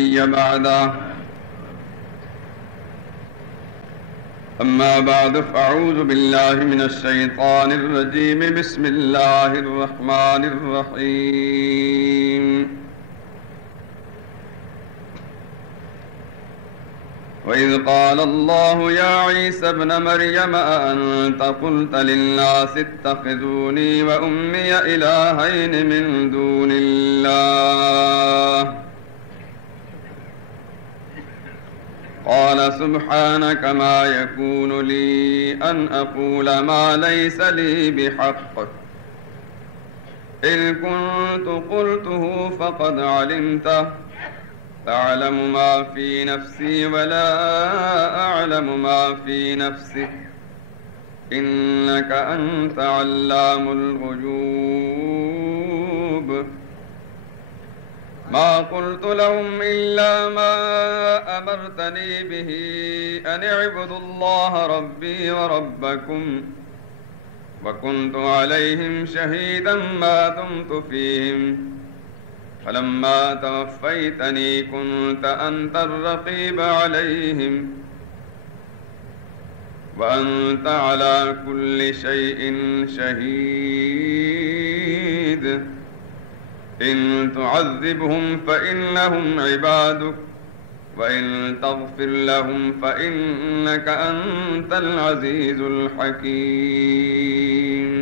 بعده أما بعد فأعوذ بالله من الشيطان الرجيم بسم الله الرحمن الرحيم وإذ قال الله يا عيسى ابن مريم أأنت قلت للناس اتخذوني وأمي إلهين من دون الله قال سبحانك ما يكون لي أن أقول ما ليس لي بحق إن كنت قلته فقد علمته تعلم ما في نفسي ولا أعلم ما في نفسك إنك أنت علام الغيوب ما قلت لهم إلا ما أمرتني به أن اعبدوا الله ربي وربكم وكنت عليهم شهيدا ما دمت فيهم فلما توفيتني كنت أنت الرقيب عليهم وأنت على كل شيء شهيد إن تعذبهم فإنهم عبادك وإن تغفر لهم فإنك أنت العزيز الحكيم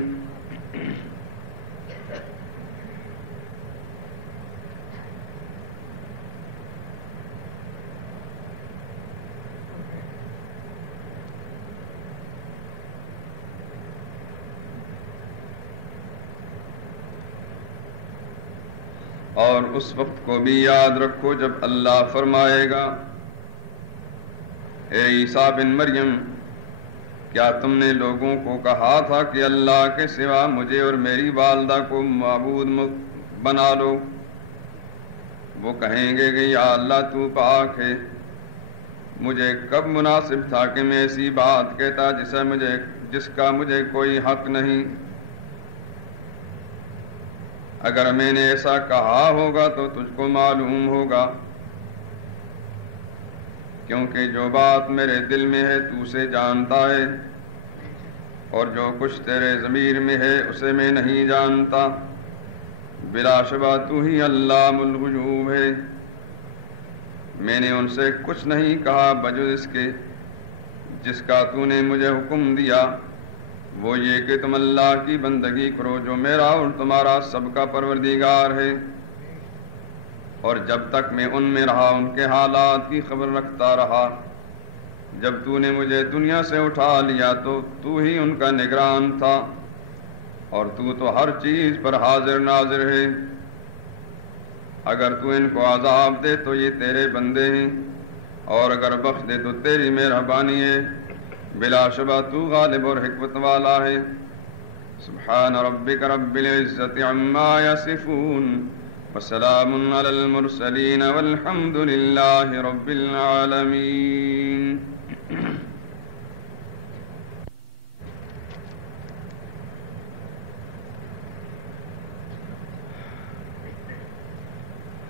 اور اس وقت کو بھی یاد رکھو جب اللہ فرمائے گا اے عیسیٰ بن مریم کیا تم نے لوگوں کو کہا تھا کہ اللہ کے سوا مجھے اور میری والدہ کو معبود بنا لو؟ وہ کہیں گے کہ یا اللہ تو پاک ہے، مجھے کب مناسب تھا کہ میں ایسی بات کہتا جس کا مجھے کوئی حق نہیں۔ اگر میں نے ایسا کہا ہوگا تو تجھ کو معلوم ہوگا، کیونکہ جو بات میرے دل میں ہے تو اسے جانتا ہے، اور جو کچھ تیرے ضمیر میں ہے اسے میں نہیں جانتا۔ بلا شبہ تو ہی علام الغیوب ہے۔ میں نے ان سے کچھ نہیں کہا بجز اس کے جس کا تو نے مجھے حکم دیا، وہ یہ کہ تم اللہ کی بندگی کرو جو میرا اور تمہارا سب کا پروردگار ہے۔ اور جب تک میں ان میں رہا ان کے حالات کی خبر رکھتا رہا۔ جب تو نے مجھے دنیا سے اٹھا لیا تو تو ہی ان کا نگران تھا، اور تو ہر چیز پر حاضر ناظر ہے۔ اگر تو ان کو عذاب دے تو یہ تیرے بندے ہیں، اور اگر بخش دے تو تیری مہربانی ہے۔ بلا شبہ تو غالب اور حکمت والا ہے۔ سبحان ربک رب العزت عما یصفون وسلام علی المرسلین والحمد للہ رب العالمین۔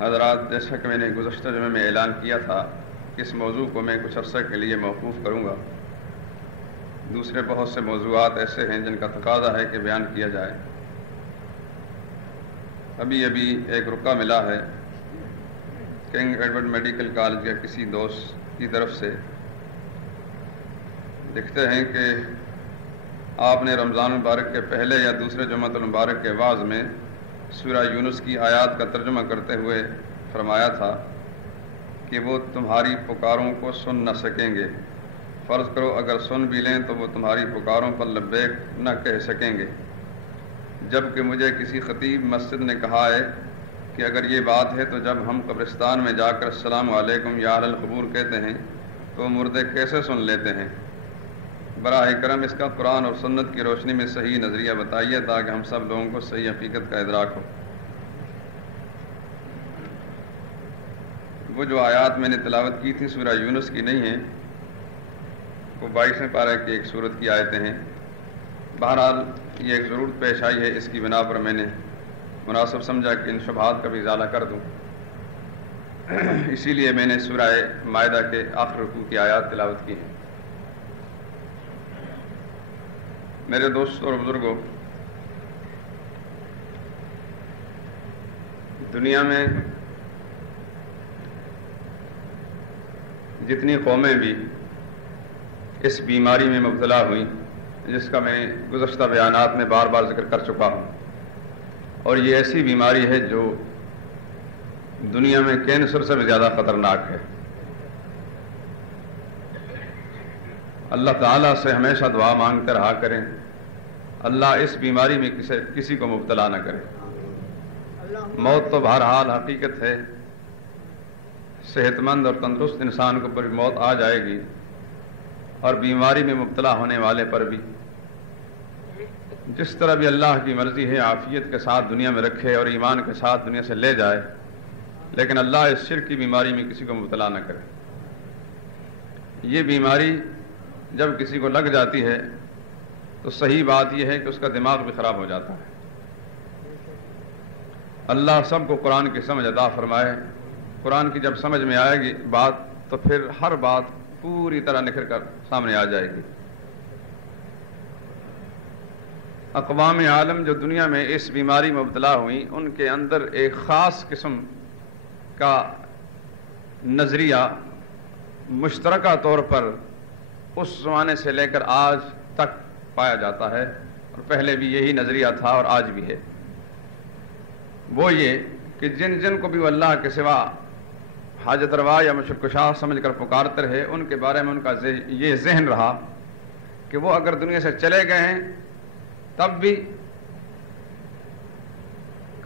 حضرات، جیسا کہ میں نے گزشتہ جمعے میں اعلان کیا تھا کہ اس موضوع کو میں کچھ عرصہ کے لیے موقوف کروں گا۔ دوسرے بہت سے موضوعات ایسے ہیں جن کا تقاضا ہے کہ بیان کیا جائے۔ ابھی ایک رکا ملا ہے کنگ ایڈورڈ میڈیکل کالج کے کسی دوست کی طرف سے۔ لکھتے ہیں کہ آپ نے رمضان المبارک کے پہلے یا دوسرے جمعۃ المبارک کے وعظ میں سورہ یونس کی آیات کا ترجمہ کرتے ہوئے فرمایا تھا کہ وہ تمہاری پکاروں کو سن نہ سکیں گے۔ فرض کرو اگر سن بھی لیں تو وہ تمہاری پکاروں پر لبیک نہ کہہ سکیں گے۔ جبکہ مجھے کسی خطیب مسجد نے کہا ہے کہ اگر یہ بات ہے تو جب ہم قبرستان میں جا کر السلام علیکم یا اہل القبور کہتے ہیں تو مردے کیسے سن لیتے ہیں؟ براہ کرم اس کا قرآن اور سنت کی روشنی میں صحیح نظریہ بتائیے تاکہ ہم سب لوگوں کو صحیح حقیقت کا ادراک ہو۔ وہ جو آیات میں نے تلاوت کی تھی سورہ یونس کی نہیں ہیں، وہ 22ویں پارہ کی ایک سورت کی آیتیں ہیں۔ بہرحال یہ ایک ضرورت پیش آئی ہے، اس کی بنا پر میں نے مناسب سمجھا کہ ان شبہات کا بھی ازالہ کر دوں۔ اسی لیے میں نے سورہ مائدہ کے آخر رکوع کی آیات تلاوت کی ہیں۔ میرے دوستوں اور بزرگوں، دنیا میں جتنی قومیں بھی اس بیماری میں مبتلا ہوئی، جس کا میں گزشتہ بیانات میں بار بار ذکر کر چکا ہوں، اور یہ ایسی بیماری ہے جو دنیا میں کینسر سے بھی زیادہ خطرناک ہے۔ اللہ تعالیٰ سے ہمیشہ دعا مانگتے رہا کریں، اللہ اس بیماری میں کسی کو مبتلا نہ کرے۔ موت تو بہرحال حقیقت ہے، صحت مند اور تندرست انسان کو پر موت آ جائے گی، اور بیماری میں مبتلا ہونے والے پر بھی جس طرح بھی اللہ کی مرضی ہے عافیت کے ساتھ دنیا میں رکھے اور ایمان کے ساتھ دنیا سے لے جائے، لیکن اللہ اس شرک کی بیماری میں کسی کو مبتلا نہ کرے۔ یہ بیماری جب کسی کو لگ جاتی ہے تو صحیح بات یہ ہے کہ اس کا دماغ بھی خراب ہو جاتا ہے۔ اللہ سب کو قرآن کی سمجھ عطا فرمائے۔ قرآن کی جب سمجھ میں آئے گی بات تو پھر ہر بات پوری طرح نکھر کر سامنے آ جائے گی۔ اقوام عالم جو دنیا میں اس بیماری میں مبتلا ہوئیں، ان کے اندر ایک خاص قسم کا نظریہ مشترکہ طور پر اس زمانے سے لے کر آج تک پایا جاتا ہے، اور پہلے بھی یہی نظریہ تھا اور آج بھی ہے۔ وہ یہ کہ جن جن کو بھی وہ اللہ کے سوا حاجت روا یا مشکل کشا سمجھ کر پکارتے رہے، ان کے بارے میں ان کا یہ ذہن رہا کہ وہ اگر دنیا سے چلے گئے ہیں تب بھی،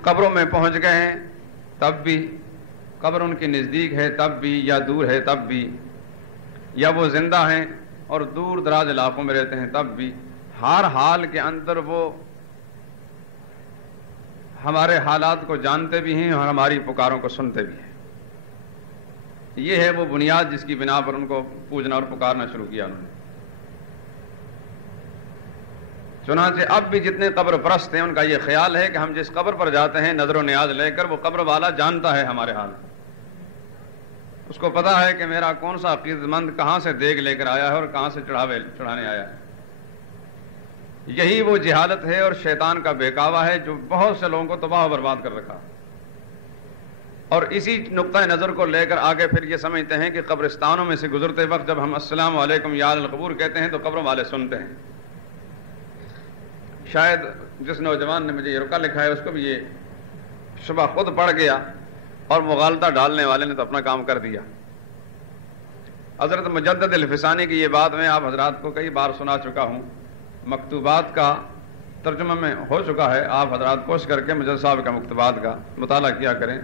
قبروں میں پہنچ گئے ہیں تب بھی، قبر ان کے نزدیک ہے تب بھی یا دور ہے تب بھی، یا وہ زندہ ہیں اور دور دراز علاقوں میں رہتے ہیں تب بھی، ہر حال کے اندر وہ ہمارے حالات کو جانتے بھی ہیں اور ہماری پکاروں کو سنتے بھی ہیں۔ یہ ہے وہ بنیاد جس کی بنا پر ان کو پوجنا اور پکارنا شروع کیا انہوں نے۔ چنانچہ اب بھی جتنے قبر پرست ہیں ان کا یہ خیال ہے کہ ہم جس قبر پر جاتے ہیں نظر و نیاز لے کر، وہ قبر والا جانتا ہے ہمارے حال، اس کو پتا ہے کہ میرا کون سا عقیدت مند کہاں سے دیگ لے کر آیا ہے اور کہاں سے چڑھانے آیا ہے۔ یہی وہ جہالت ہے اور شیطان کا بہکاوا ہے جو بہت سے لوگوں کو تباہ و برباد کر رکھا، اور اسی نقطہ نظر کو لے کر آگے پھر یہ سمجھتے ہیں کہ قبرستانوں میں سے گزرتے وقت جب ہم السلام علیکم یا القبور کہتے ہیں تو قبروں والے سنتے ہیں۔ شاید جس نوجوان نے مجھے یہ رکا لکھا ہے اس کو بھی یہ شبہ خود پڑ گیا، اور مغالطہ ڈالنے والے نے تو اپنا کام کر دیا۔ حضرت مجدد الفسانی کی یہ بات میں آپ حضرات کو کئی بار سنا چکا ہوں، مکتوبات کا ترجمہ میں ہو چکا ہے، آپ حضرات کوشش کر کے مجدد صاحب کا مکتوبات کا مطالعہ کیا کریں،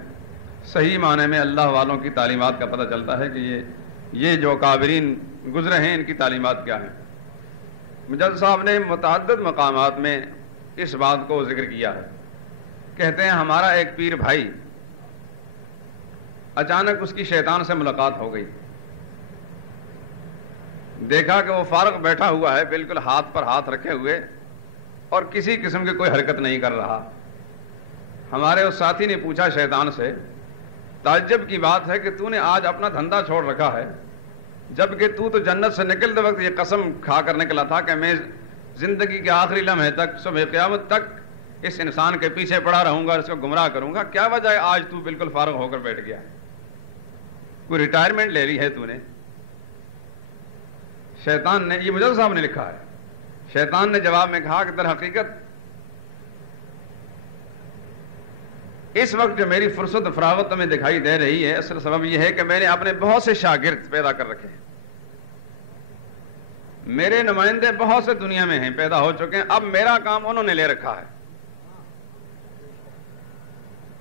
صحیح معنی میں اللہ والوں کی تعلیمات کا پتہ چلتا ہے کہ یہ جو کابرین گزرے ہیں ان کی تعلیمات کیا ہیں۔ مجدد صاحب نے متعدد مقامات میں اس بات کو ذکر کیا ہے۔ کہتے ہیں ہمارا ایک پیر بھائی، اچانک اس کی شیطان سے ملاقات ہو گئی، دیکھا کہ وہ فارغ بیٹھا ہوا ہے، بالکل ہاتھ پر ہاتھ رکھے ہوئے، اور کسی قسم کی کوئی حرکت نہیں کر رہا۔ ہمارے اس ساتھی نے پوچھا شیطان سے، تعجب کی بات ہے کہ تو نے آج اپنا دھندا چھوڑ رکھا ہے، جبکہ تو جنت سے نکلتے وقت یہ قسم کھا کر نکلا تھا کہ میں زندگی کے آخری لمحے تک، صبح قیامت تک اس انسان کے پیچھے پڑا رہوں گا، اس کو گمراہ کروں گا۔ کیا وجہ ہے آج تو بالکل فارغ ہو کر بیٹھ گیا؟ کوئی ریٹائرمنٹ لے لی ہے تو نے؟ شیطان نے، یہ مجدد صاحب نے لکھا ہے، شیطان نے جواب میں کہا کہ در حقیقت اس وقت جو میری فرصت فراغت میں دکھائی دے رہی ہے، اصل سبب یہ ہے کہ میں نے اپنے بہت سے شاگرد پیدا کر رکھے ہیں، میرے نمائندے بہت سے دنیا میں ہیں، پیدا ہو چکے ہیں، اب میرا کام انہوں نے لے رکھا ہے۔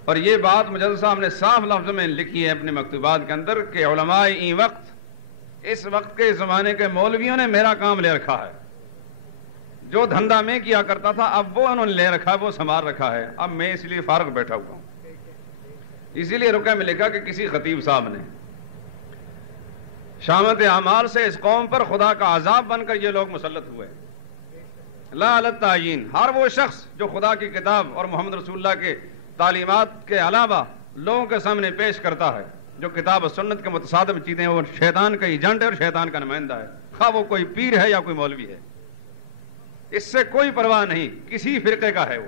اور یہ بات مجدد صاحب نے صاف لفظ میں لکھی ہے اپنے مکتوبات کے اندر کہ علماء وقت، اس وقت کے زمانے کے مولویوں نے میرا کام لے رکھا ہے، جو دھندا میں کیا کرتا تھا اب وہ انہوں نے لے رکھا ہے، وہ سنبھال رکھا ہے، اب میں اس لیے فارغ بیٹھا ہوا ہوں۔ اسی لیے رکع میں لکھا کہ کسی خطیب صاحب نے شامت اعمال سے اس قوم پر خدا کا عذاب بن کر یہ لوگ مسلط ہوئے۔ لا علی التعیین، ہر وہ شخص جو خدا کی کتاب اور محمد رسول اللہ کے تعلیمات کے علاوہ لوگوں کے سامنے پیش کرتا ہے جو کتاب و سنت کے متصادم چیزیں ہیں وہ شیطان کا ایجنٹ ہے اور شیطان کا نمائندہ ہے، خواہ وہ کوئی پیر ہے یا کوئی مولوی ہے، اس سے کوئی پرواہ نہیں، کسی فرقے کا ہے وہ۔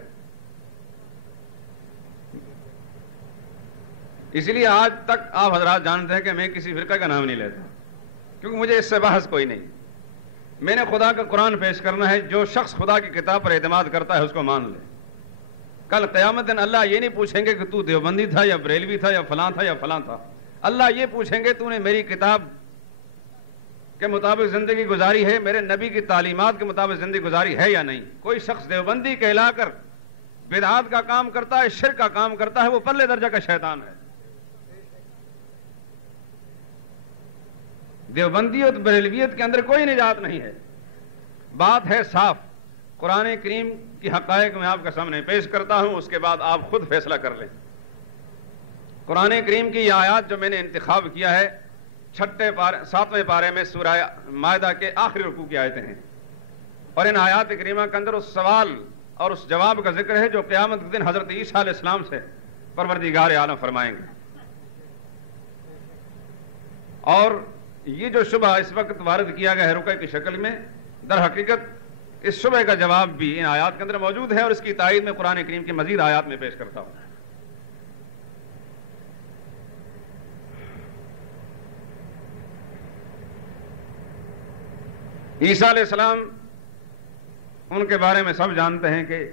اس لیے آج تک آپ حضرات جانتے ہیں کہ میں کسی فرقے کا نام نہیں لیتا، کیونکہ مجھے اس سے بحث کوئی نہیں۔ میں نے خدا کا قرآن پیش کرنا ہے، جو شخص خدا کی کتاب پر اعتماد کرتا ہے اس کو مان لے۔ کل قیامت دن اللہ یہ نہیں پوچھیں گے کہ تو دیوبندی تھا یا بریلوی تھا یا فلاں تھا یا فلاں تھا، اللہ یہ پوچھیں گے تو نے میری کتاب کے مطابق زندگی گزاری ہے، میرے نبی کی تعلیمات کے مطابق زندگی گزاری ہے یا نہیں۔ کوئی شخص دیوبندی کہلا کر بدعات کا کام کرتا ہے، شرک کا کام کرتا ہے، وہ پلے درجہ کا شیطان ہے۔ دیوبندیت بریلویت کے اندر کوئی نجات نہیں ہے، بات ہے صاف۔ قرآن کریم کی حقائق میں آپ کے سامنے پیش کرتا ہوں، اس کے بعد آپ خود فیصلہ کر لیں۔ قرآن کریم کی یہ آیات جو میں نے انتخاب کیا ہے 7ویں پارے میں سورہ مائدہ کے آخری رکوع کی آیتیں ہیں، اور ان آیات کریمہ کے اندر اس سوال اور اس جواب کا ذکر ہے جو قیامت کے دن حضرت عیسیٰ علیہ السلام سے پروردگار عالم فرمائیں گے۔ اور یہ جو شبہ اس وقت وارد کیا گیا ہے رقیہ کی شکل میں، در حقیقت اس شبہ کا جواب بھی ان آیات کے اندر موجود ہے، اور اس کی تائید میں قرآن کریم کی مزید آیات میں پیش کرتا ہوں۔ عیسیٰ علیہ السلام، ان کے بارے میں سب جانتے ہیں کہ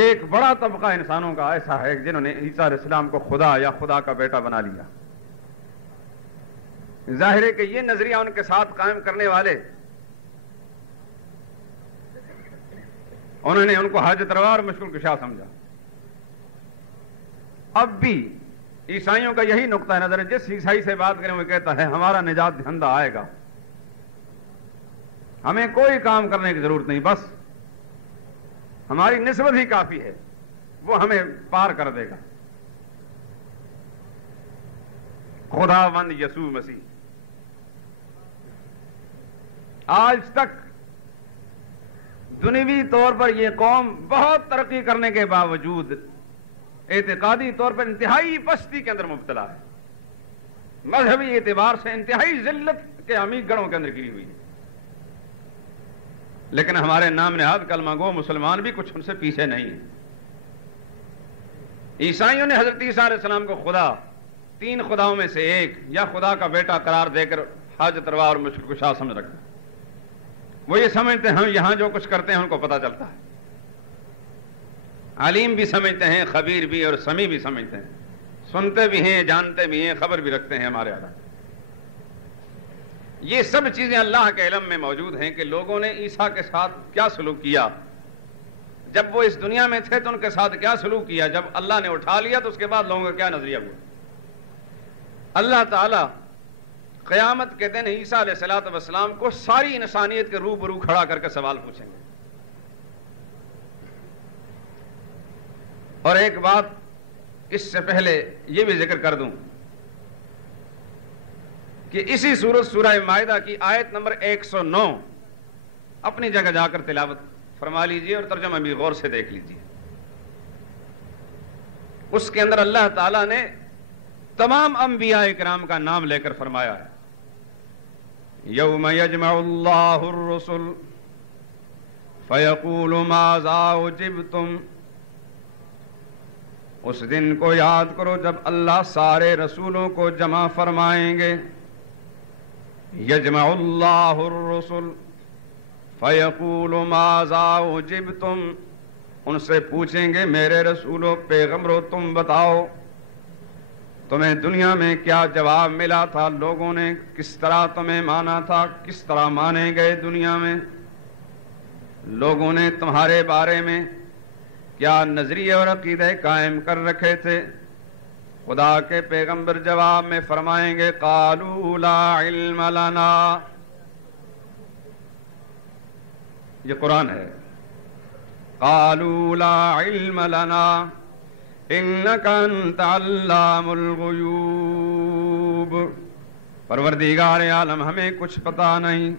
ایک بڑا طبقہ انسانوں کا ایسا ہے جنہوں نے عیسیٰ علیہ السلام کو خدا یا خدا کا بیٹا بنا لیا۔ ظاہر ہے کہ یہ نظریہ ان کے ساتھ قائم کرنے والے، انہوں نے ان کو حاجت روا اور مشکل کشا سمجھا۔ اب بھی عیسائیوں کا یہی نقطہ نظر ہے، جس عیسائی سے بات کریں وہ کہتا ہے ہمارا نجات دہندہ آئے گا، ہمیں کوئی کام کرنے کی ضرورت نہیں، بس ہماری نسبت ہی کافی ہے، وہ ہمیں پار کر دے گا۔ خداوند یسوع مسیح آج تک دنیوی طور پر یہ قوم بہت ترقی کرنے کے باوجود اعتقادی طور پر انتہائی پستی کے اندر مبتلا ہے، مذہبی اعتبار سے انتہائی ذلت کے عمیق گڑھوں کے اندر گری ہوئی ہے۔ لیکن ہمارے نام نہاد کلمہ گو مسلمان بھی کچھ ان سے پیچھے نہیں ہیں۔ عیسائیوں نے حضرت عیسیٰ علیہ السلام کو خدا، 3 خداؤں میں سے ایک یا خدا کا بیٹا قرار دے کر حاجت روا اور مشکل کشا سمجھ رکھا۔ وہ یہ سمجھتے ہیں ہم یہاں جو کچھ کرتے ہیں ان کو پتہ چلتا ہے، علیم بھی سمجھتے ہیں، خبیر بھی اور سمیع بھی سمجھتے ہیں، سنتے بھی ہیں، جانتے بھی ہیں، خبر بھی رکھتے ہیں ہمارے اعلیٰ۔ یہ سب چیزیں اللہ کے علم میں موجود ہیں کہ لوگوں نے عیسیٰ کے ساتھ کیا سلوک کیا، جب وہ اس دنیا میں تھے تو ان کے ساتھ کیا سلوک کیا، جب اللہ نے اٹھا لیا تو اس کے بعد لوگوں کا کیا نظریہ ہوا۔ اللہ تعالیٰ قیامت کے دن عیسیٰ علیہ السلام کو ساری انسانیت کے روبرو کھڑا کر کے سوال پوچھیں گے۔ اور ایک بات اس سے پہلے یہ بھی ذکر کر دوں کہ اسی سورہ مائدہ کی آیت نمبر 109 اپنی جگہ جا کر تلاوت فرما لیجئے اور ترجمہ بھی غور سے دیکھ لیجئے۔ اس کے اندر اللہ تعالیٰ نے تمام انبیاء کرام کا نام لے کر فرمایا ہے، یوم یجمع اللہ الرسل فیقول ماذا اجبتم۔ اس دن کو یاد کرو جب اللہ سارے رسولوں کو جمع فرمائیں گے۔ یجمع اللہ الرسل فیقول ماذا اجبتم، ان سے پوچھیں گے میرے رسولو پیغمبرو تم بتاؤ تمہیں دنیا میں کیا جواب ملا تھا، لوگوں نے کس طرح تمہیں مانا تھا، کس طرح مانے گئے دنیا میں، لوگوں نے تمہارے بارے میں کیا نظریے اور عقیدے قائم کر رکھے تھے۔ خدا کے پیغمبر جواب میں فرمائیں گے قالوا لا علم لنا، یہ قرآن ہے، قالوا لا علم لنا انک انت علام الغیوب، پروردگار عالم ہمیں کچھ پتا نہیں۔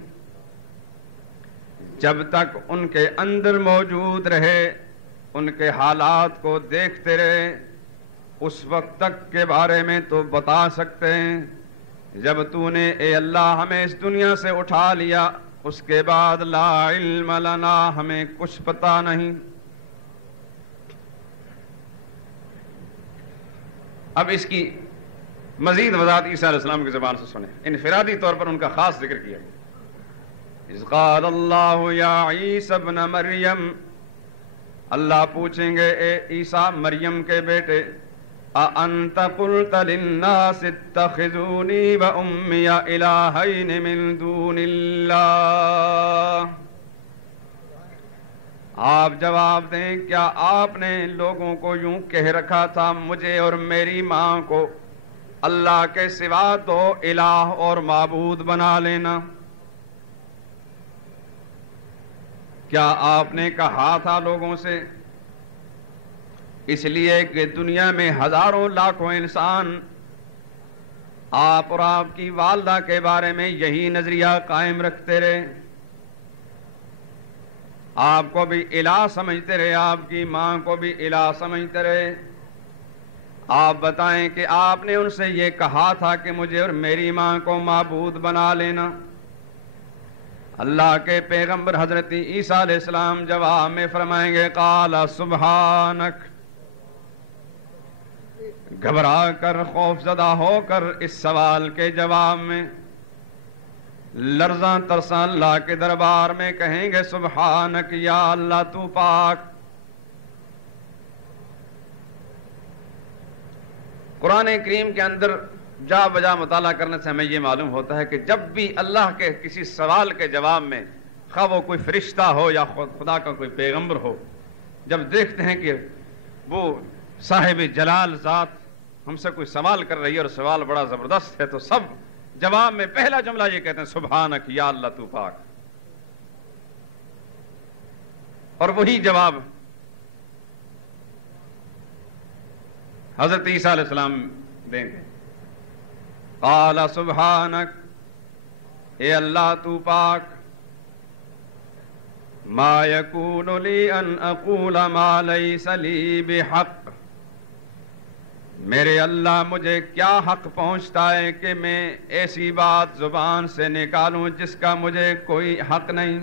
جب تک ان کے اندر موجود رہے، ان کے حالات کو دیکھتے رہے، اس وقت تک کے بارے میں تو بتا سکتے ہیں جب تو نے اے اللہ ہمیں اس دنیا سے اٹھا لیا، اس کے بعد لا علم لنا، ہمیں کچھ پتہ نہیں۔ اب اس کی مزید وضاحت عیسیٰ علیہ السلام کی زبان سے سنیں، انفرادی طور پر ان کا خاص ذکر کیا گیا۔ اذ قال اللہ یا عیسی ابن مریم، اللہ پوچھیں گے اے عیسیٰ مریم کے بیٹے، اَأَنْتَ قُلْتَ لِلنَّاسِ اتَّخِذُونِي وَأُمِّيَ إِلَٰهَيْنِ مِن دُونِ اللَّهِ، آپ جواب دیں کیا آپ نے لوگوں کو یوں کہہ رکھا تھا مجھے اور میری ماں کو اللہ کے سوا دو الہ اور معبود بنا لینا؟ کیا آپ نے کہا تھا لوگوں سے؟ اس لیے کہ دنیا میں ہزاروں لاکھوں انسان آپ اور آپ کی والدہ کے بارے میں یہی نظریہ قائم رکھتے رہے، آپ کو بھی الہ سمجھتے رہے، آپ کی ماں کو بھی الہ سمجھتے رہے۔ آپ بتائیں کہ آپ نے ان سے یہ کہا تھا کہ مجھے اور میری ماں کو معبود بنا لینا؟ اللہ کے پیغمبر حضرت عیسیٰ علیہ السلام جواب میں فرمائیں گے قال سبحانک، گھبرا کر خوف زدہ ہو کر اس سوال کے جواب میں لرزاں ترساں اللہ کے دربار میں کہیں گے سبحانک یا اللہ تو پاک۔ قرآن کریم کے اندر جا بجا مطالعہ کرنے سے ہمیں یہ معلوم ہوتا ہے کہ جب بھی اللہ کے کسی سوال کے جواب میں خواہ وہ کوئی فرشتہ ہو یا خدا کا کوئی پیغمبر ہو، جب دیکھتے ہیں کہ وہ صاحب جلال ذات ہم سے کوئی سوال کر رہی ہے اور سوال بڑا زبردست ہے، تو سب جواب میں پہلا جملہ یہ کہتے ہیں سبحانک یا اللہ تو پاک، اور وہی جواب حضرت عیسیٰ علیہ السلام دیں گے قال سبحانک، اے اللہ تو پاک، ما یکون لی ان اقول ما لیس لی بحق، میرے اللہ مجھے کیا حق پہنچتا ہے کہ میں ایسی بات زبان سے نکالوں جس کا مجھے کوئی حق نہیں،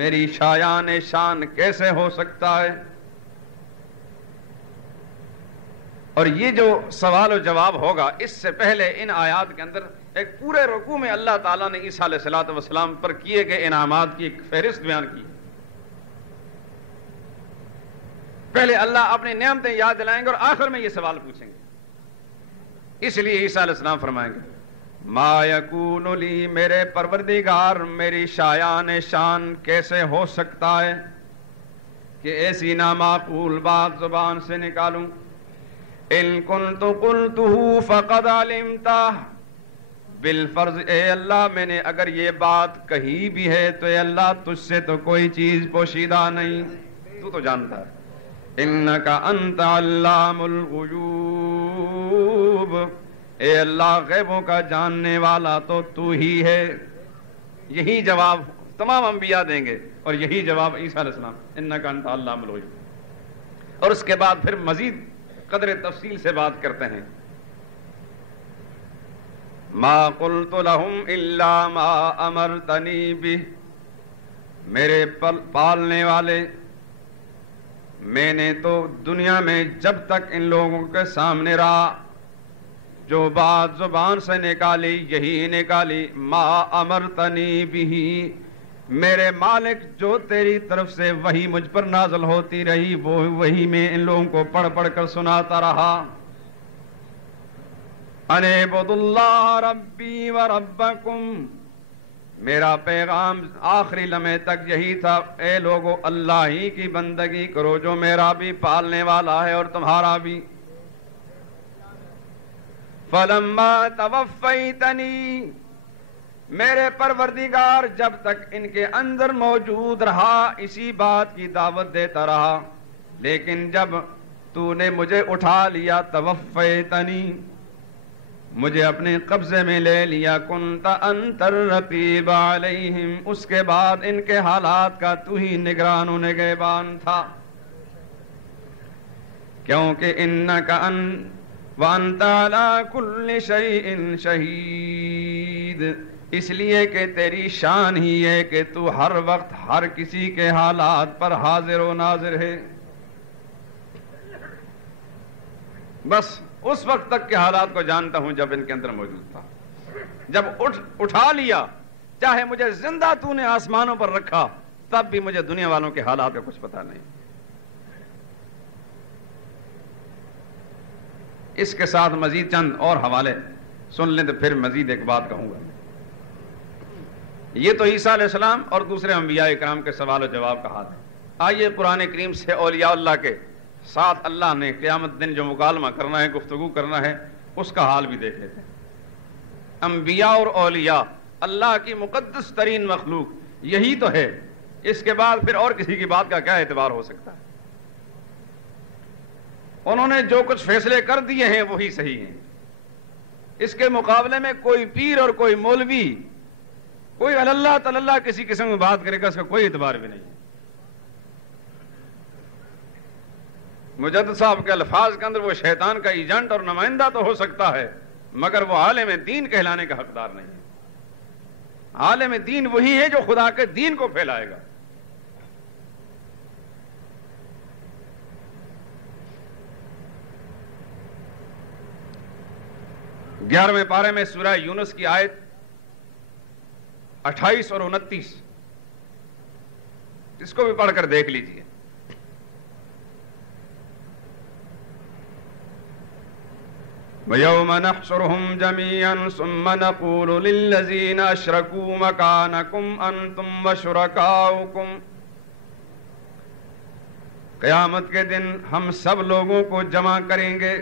میری شایان شان کیسے ہو سکتا ہے؟ اور یہ جو سوال و جواب ہوگا اس سے پہلے ان آیات کے اندر ایک پورے رکوع میں اللہ تعالیٰ نے عیسیٰ علیہ السلام پر کیے گئے انعامات کی ایک فہرست بیان کی۔ پہلے اللہ اپنی نعمتیں یاد دلائیں گے اور آخر میں یہ سوال پوچھیں گے۔ اس لیے عیسیٰ علیہ السلام فرمائیں گے ما یکون لی، میرے پروردگار میری شایان شان کیسے ہو سکتا ہے کہ ایسی نامعقول بات زبان سے نکالوں؟ ان کنت قلتہ فقد علمتہ، بالفرض اے اللہ میں نے اگر یہ بات کہی بھی ہے تو اے اللہ تجھ سے تو کوئی چیز پوشیدہ نہیں، تو جانتا ہے۔ انک انت علام الغیوب، اے اللہ غیبوں کا جاننے والا تو ہی ہے۔ یہی جواب تمام انبیاء دیں گے اور یہی جواب عیسیٰ علیہ السلام انک انت علام الغیوب۔ اور اس کے بعد پھر مزید قدر تفصیل سے بات کرتے ہیں ما قلت لهم الا ما امرتنی بہ، میرے پالنے والے میں نے تو دنیا میں جب تک ان لوگوں کے سامنے رہا جو بات زبان سے نکالی یہی نکالی، ما امرتنی بہ، میرے مالک جو تیری طرف سے وہی مجھ پر نازل ہوتی رہی وہی میں ان لوگوں کو پڑھ پڑھ کر سناتا رہا۔ ان اعبدوا اللہ ربی و ربکم، میرا پیغام آخری لمحے تک یہی تھا اے لوگو اللہ ہی کی بندگی کرو جو میرا بھی پالنے والا ہے اور تمہارا بھی۔ فلما توفیتنی، میرے پروردگار جب تک ان کے اندر موجود رہا اسی بات کی دعوت دیتا رہا، لیکن جب تو نے مجھے اٹھا لیا توفیتنی، مجھے اپنے قبضے میں لے لیا، کنت انت الرقیب علیہم، اس کے بعد ان کے حالات کا تو ہی نگران و نگہبان تھا۔ کیونکہ انک وانت علی کل شیء شہید، اس لیے کہ تیری شان ہی ہے کہ تو ہر وقت ہر کسی کے حالات پر حاضر و ناظر ہے. بس اس وقت تک کے حالات کو جانتا ہوں جب ان کے اندر موجود تھا. جب اٹھا لیا، چاہے مجھے زندہ تو نے آسمانوں پر رکھا، تب بھی مجھے دنیا والوں کے حالات کا کچھ پتہ نہیں. اس کے ساتھ مزید چند اور حوالے سن لیں تو پھر مزید ایک بات کہوں گا. یہ تو عیسیٰ علیہ السلام اور دوسرے انبیاء اکرام کے سوال و جواب کا حال ہے. آئیے قرآن کریم سے اولیاء اللہ کے ساتھ اللہ نے قیامت دن جو مکالمہ کرنا ہے، گفتگو کرنا ہے، اس کا حال بھی دیکھ لیتے ہیں. انبیاء اور اولیاء اللہ کی مقدس ترین مخلوق یہی تو ہے. اس کے بعد پھر اور کسی کی بات کا کیا اعتبار ہو سکتا ہے؟ انہوں نے جو کچھ فیصلے کر دیے ہیں وہی صحیح ہیں. اس کے مقابلے میں کوئی پیر اور کوئی مولوی، کوئی اللہ تعالی کسی قسم میں بات کرے گا، اس کا کوئی اعتبار بھی نہیں. مجدد صاحب کے الفاظ کے اندر وہ شیطان کا ایجنٹ اور نمائندہ تو ہو سکتا ہے، مگر وہ عالم دین کہلانے کا حقدار نہیں ہے. عالم دین وہی ہے جو خدا کے دین کو پھیلائے گا. گیارہویں پارے میں سورہ یونس کی آیت 28 اور 29، اس کو بھی پڑھ کر دیکھ لیجئے. وَيَوْمَ نَحْشُرُهُمْ جَمِيعًا ثُمَّ نَقُولُ لِلَّذِينَ أَشْرَكُوا مَكَانَكُمْ أَنْتُمْ وَشُرَكَاؤُكُمْ. قیامت کے دن ہم سب لوگوں کو جمع کریں گے،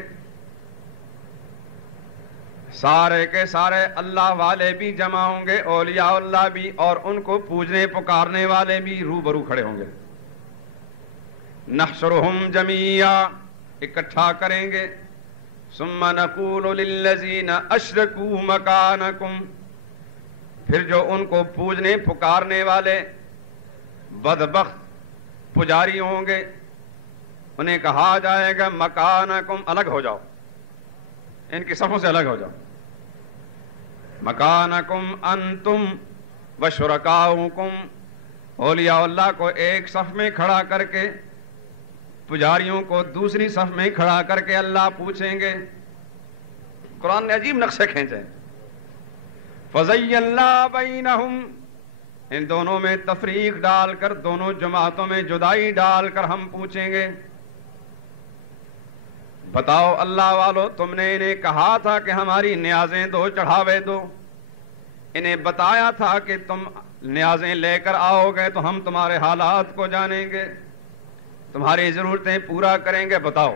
سارے کے سارے اللہ والے بھی جمع ہوں گے، اولیاء اللہ بھی، اور ان کو پوجنے پکارنے والے بھی روبرو کھڑے ہوں گے. نحشرہم جمیعا، اکٹھا کریں گے. ثم نقول للذین اشرکوا مکانکم، پھر جو ان کو پوجنے پکارنے والے بدبخت پجاری ہوں گے انہیں کہا جائے گا مکانکم، الگ ہو جاؤ، ان کی صفوں سے الگ ہو جاؤ. مکانکم انتم وشرکاؤکم، اولیاء اللہ کو ایک صف میں کھڑا کر کے، پجاریوں کو دوسری صف میں کھڑا کر کے اللہ پوچھیں گے. قرآن نے عجیب نقشے کھینچے. فَزَيَّلْنَا بَيْنَهُمْ، ان دونوں میں تفریق ڈال کر، دونوں جماعتوں میں جدائی ڈال کر ہم پوچھیں گے، بتاؤ اللہ والو، تم نے انہیں کہا تھا کہ ہماری نیازیں دو، چڑھاوے دو، انہیں بتایا تھا کہ تم نیازیں لے کر آؤ گے تو ہم تمہارے حالات کو جانیں گے، تمہاری ضرورتیں پورا کریں گے، بتاؤ.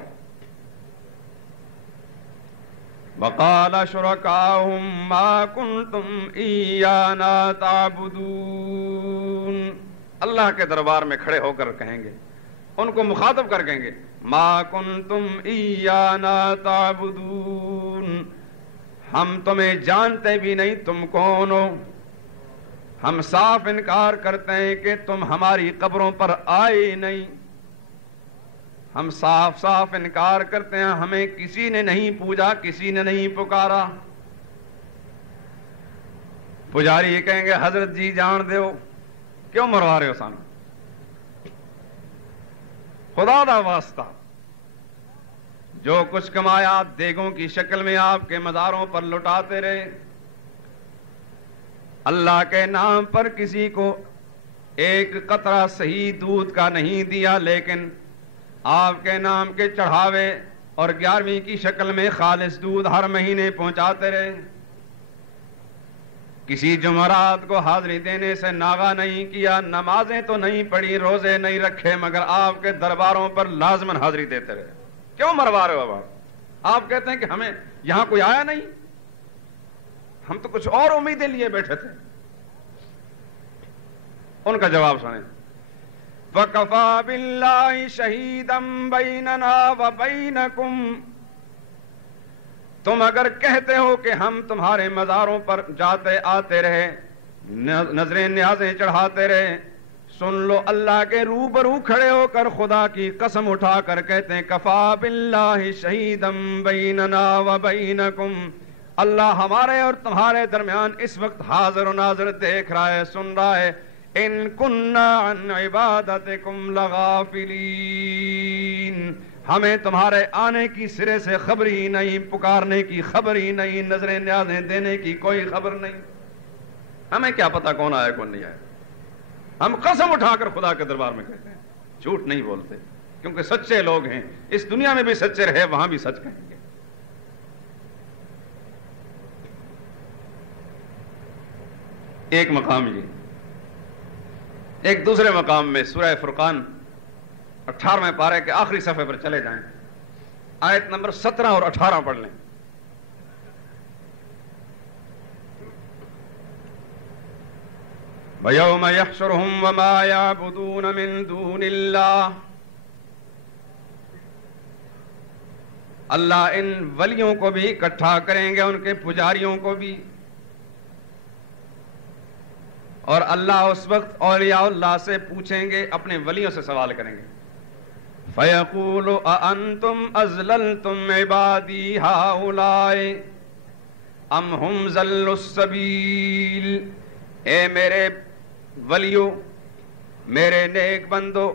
وَقَالَ شُرَكَاؤُهُمْ مَا كُنْتُمْ إِيَّانَا تَعْبُدُونَ، اللہ کے دربار میں کھڑے ہو کر کہیں گے، ان کو مخاطب کر کہیں گے، ما کنتم ایانا تعبدون، ہم تمہیں جانتے بھی نہیں تم کون ہو. ہم صاف انکار کرتے ہیں کہ تم ہماری قبروں پر آئے نہیں. ہم صاف صاف انکار کرتے ہیں ہمیں کسی نے نہیں پوجا، کسی نے نہیں پکارا. پجاری یہ کہیں گے حضرت جی جان دو، کیوں مروا رہے ہو سانو؟ خدا دا واسطہ جو کچھ کمایا دیگوں کی شکل میں آپ کے مزاروں پر لٹاتے رہے. اللہ کے نام پر کسی کو ایک قطرہ صحیح دودھ کا نہیں دیا، لیکن آپ کے نام کے چڑھاوے اور 11ویں کی شکل میں خالص دودھ ہر مہینے پہنچاتے رہے. کسی جمعرات کو حاضری دینے سے ناغا نہیں کیا، نمازیں تو نہیں پڑھی، روزے نہیں رکھے، مگر آپ کے درباروں پر لازماً حاضری دیتے رہے. کیوں مروا رہے ہو آپ کہتے ہیں کہ ہمیں یہاں کوئی آیا نہیں، ہم تو کچھ اور امیدیں لیے بیٹھے تھے. ان کا جواب سنیں. وَكَفَى بِاللَّهِ شَهِيدًا بَيْنَنَا وَبَيْنَكُمْ، تم اگر کہتے ہو کہ ہم تمہارے مزاروں پر جاتے آتے رہے، نظریں نیازیں چڑھاتے رہے، سن لو اللہ کے روبرو کھڑے ہو کر خدا کی قسم اٹھا کر کہتے ہیں کفا باللہ شہیدم بیننا و بینکم، اللہ ہمارے اور تمہارے درمیان اس وقت حاضر و ناظر دیکھ رہا ہے، سن رہا ہے، ان کننا عن عبادتکم لغافلین، ہمیں تمہارے آنے کی سرے سے خبر ہی نہیں، پکارنے کی خبر ہی نہیں، نظریں نیازیں دینے کی کوئی خبر نہیں، ہمیں کیا پتا کون آیا کون نہیں آیا۔ ہم قسم اٹھا کر خدا کے دربار میں کہتے ہیں، جھوٹ نہیں بولتے، کیونکہ سچے لوگ ہیں، اس دنیا میں بھی سچے رہے، وہاں بھی سچ کہیں گے۔ ایک مقام یہ، ایک دوسرے مقام میں سورہ فرقان 18ویں پارے کے آخری صفحے پر چلے جائیں، آیت نمبر 17 اور 18 پڑھ لیں۔ وَيَوْمَ يَحْشُرُهُمْ وَمَا يَعْبُدُونَ مِن دُونِ اللَّهِ، اللہ ان ولیوں کو بھی اکٹھا کریں گے، ان کے پجاریوں کو بھی، اور اللہ اس وقت اولیاء اللہ سے پوچھیں گے، اپنے ولیوں سے سوال کریں گے۔ فَيَقُولُ أَأَنْتُمْ أَزْلَلْتُمْ عِبَادِي هَؤُلَاءِ أَمْ هُمْ ضَلُّوا السَّبِيلَ، اے میرے ولیو، میرے نیک بندو،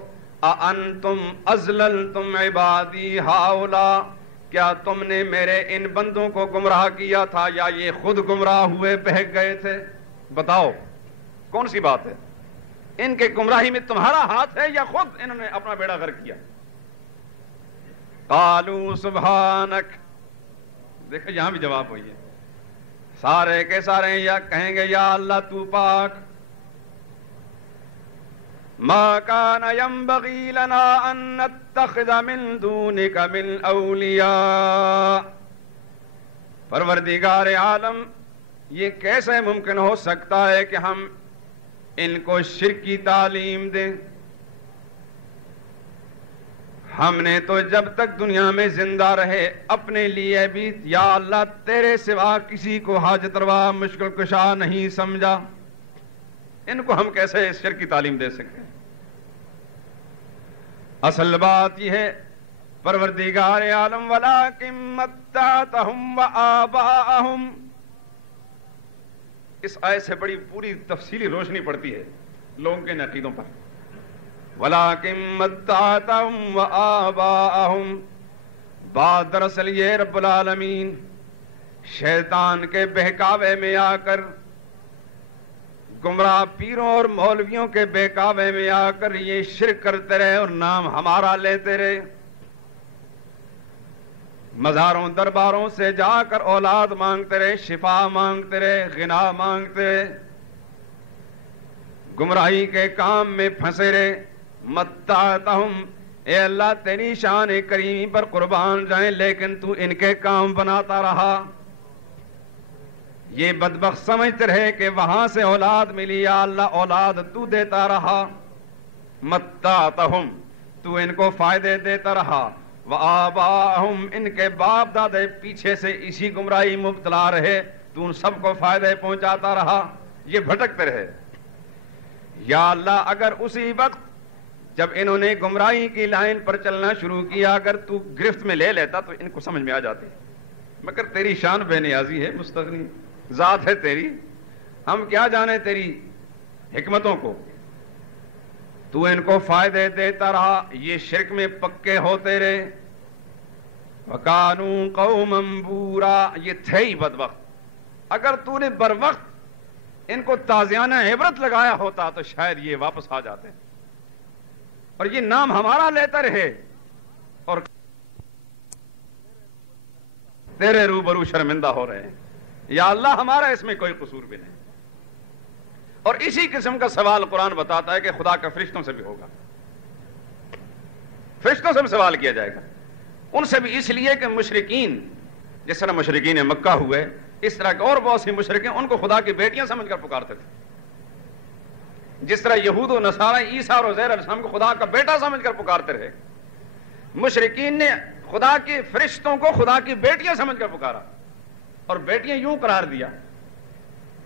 أَأَنْتُمْ أَزْلَلْتُمْ عِبَادِي هَؤُلَاءِ، کیا تم نے میرے ان بندوں کو گمراہ کیا تھا یا یہ خود گمراہ ہوئے بہک گئے تھے؟ بتاؤ کون سی بات ہے؟ ان کے گمراہی میں تمہارا ہاتھ ہے یا خود انہوں نے اپنا بیڑا غرق کیا؟ قالوا سبحانک، دیکھو یہاں بھی جواب ہوئی ہے، سارے کے سارے یا کہیں گے یا اللہ تو پاک، ما کان ینبغی لنا ان نتخذ من دونک من اولیاء، پروردگار عالم یہ کیسے ممکن ہو سکتا ہے کہ ہم ان کو شرک کی تعلیم دیں؟ ہم نے تو جب تک دنیا میں زندہ رہے اپنے لیے بھی یا اللہ تیرے سوا کسی کو حاجت روا مشکل کشا نہیں سمجھا، ان کو ہم کیسے اس شرک کی تعلیم دے سکتے ہیں؟ اصل بات یہ ہے پروردگار عالم وَلَٰكِن مَتَّعْتَهُمْ وَآبَاءَهُمْ، اس آیت سے بڑی پوری تفصیلی روشنی پڑتی ہے لوگوں کے عقیدوں پر۔ وَلَٰكِن مَتَّعْتَهُمْ وَآبَاءَهُمْ، بات دراصل یہ رب العالمین شیطان کے بہکاوے میں آ کر، گمراہ پیروں اور مولویوں کے بہکاوے میں آ کر یہ شرک کرتے رہے اور نام ہمارا لیتے رہے، مزاروں درباروں سے جا کر اولاد مانگتے رہے، شفا مانگتے رہے، غنا مانگتے رہے، گمراہی کے کام میں پھنسے رہے۔ متعتہم، اے اللہ تیری شان کریمی پر قربان جائیں، لیکن تو ان کے کام بناتا رہا۔ یہ بدبخت سمجھتے رہے کہ وہاں سے اولاد ملی، یا اللہ اولاد تو دیتا رہا۔ متعتہم، تو ان کو فائدے دیتا رہا۔ وآباءہم، ان کے باپ دادے پیچھے سے اسی گمراہی مبتلا رہے، تو ان سب کو فائدے پہنچاتا رہا، یہ بھٹکتے رہے۔ یا اللہ اگر اسی وقت جب انہوں نے گمراہی کی لائن پر چلنا شروع کیا اگر تو گرفت میں لے لیتا تو ان کو سمجھ میں آ جاتی، مگر تیری شان بے نیازی ہے، مستغنی ذات ہے تیری، ہم کیا جانے تیری حکمتوں کو۔ تو ان کو فائدے دیتا رہا، یہ شرک میں پکے ہوتے رہے۔ وَكَانُوا قَوْمًا بُورًا، یہ تھے ہی بدبخت۔ اگر تو نے بر وقت ان کو تازیانہ عبرت لگایا ہوتا تو شاید یہ واپس آ جاتے، اور یہ نام ہمارا لیتے رہے اور تیرے روبرو شرمندہ ہو رہے ہیں۔ یا اللہ ہمارا اس میں کوئی قصور بھی نہیں۔ اور اسی قسم کا سوال قرآن بتاتا ہے کہ خدا کا فرشتوں سے بھی ہوگا، فرشتوں سے بھی سوال کیا جائے گا، ان سے بھی اس لیے کہ مشرکین جس طرح مشرکین مکہ ہوئے، اس طرح اور بہت سی مشرکین ان کو خدا کی بیٹیاں سمجھ کر پکارتے تھے، جس طرح یہود و نصارى عیسیٰ اور عزیر علیہ السلام کو خدا کا بیٹا سمجھ کر پکارتے رہے، مشرکین نے خدا کے فرشتوں کو خدا کی بیٹیاں سمجھ کر پکارا، اور بیٹیاں یوں قرار دیا،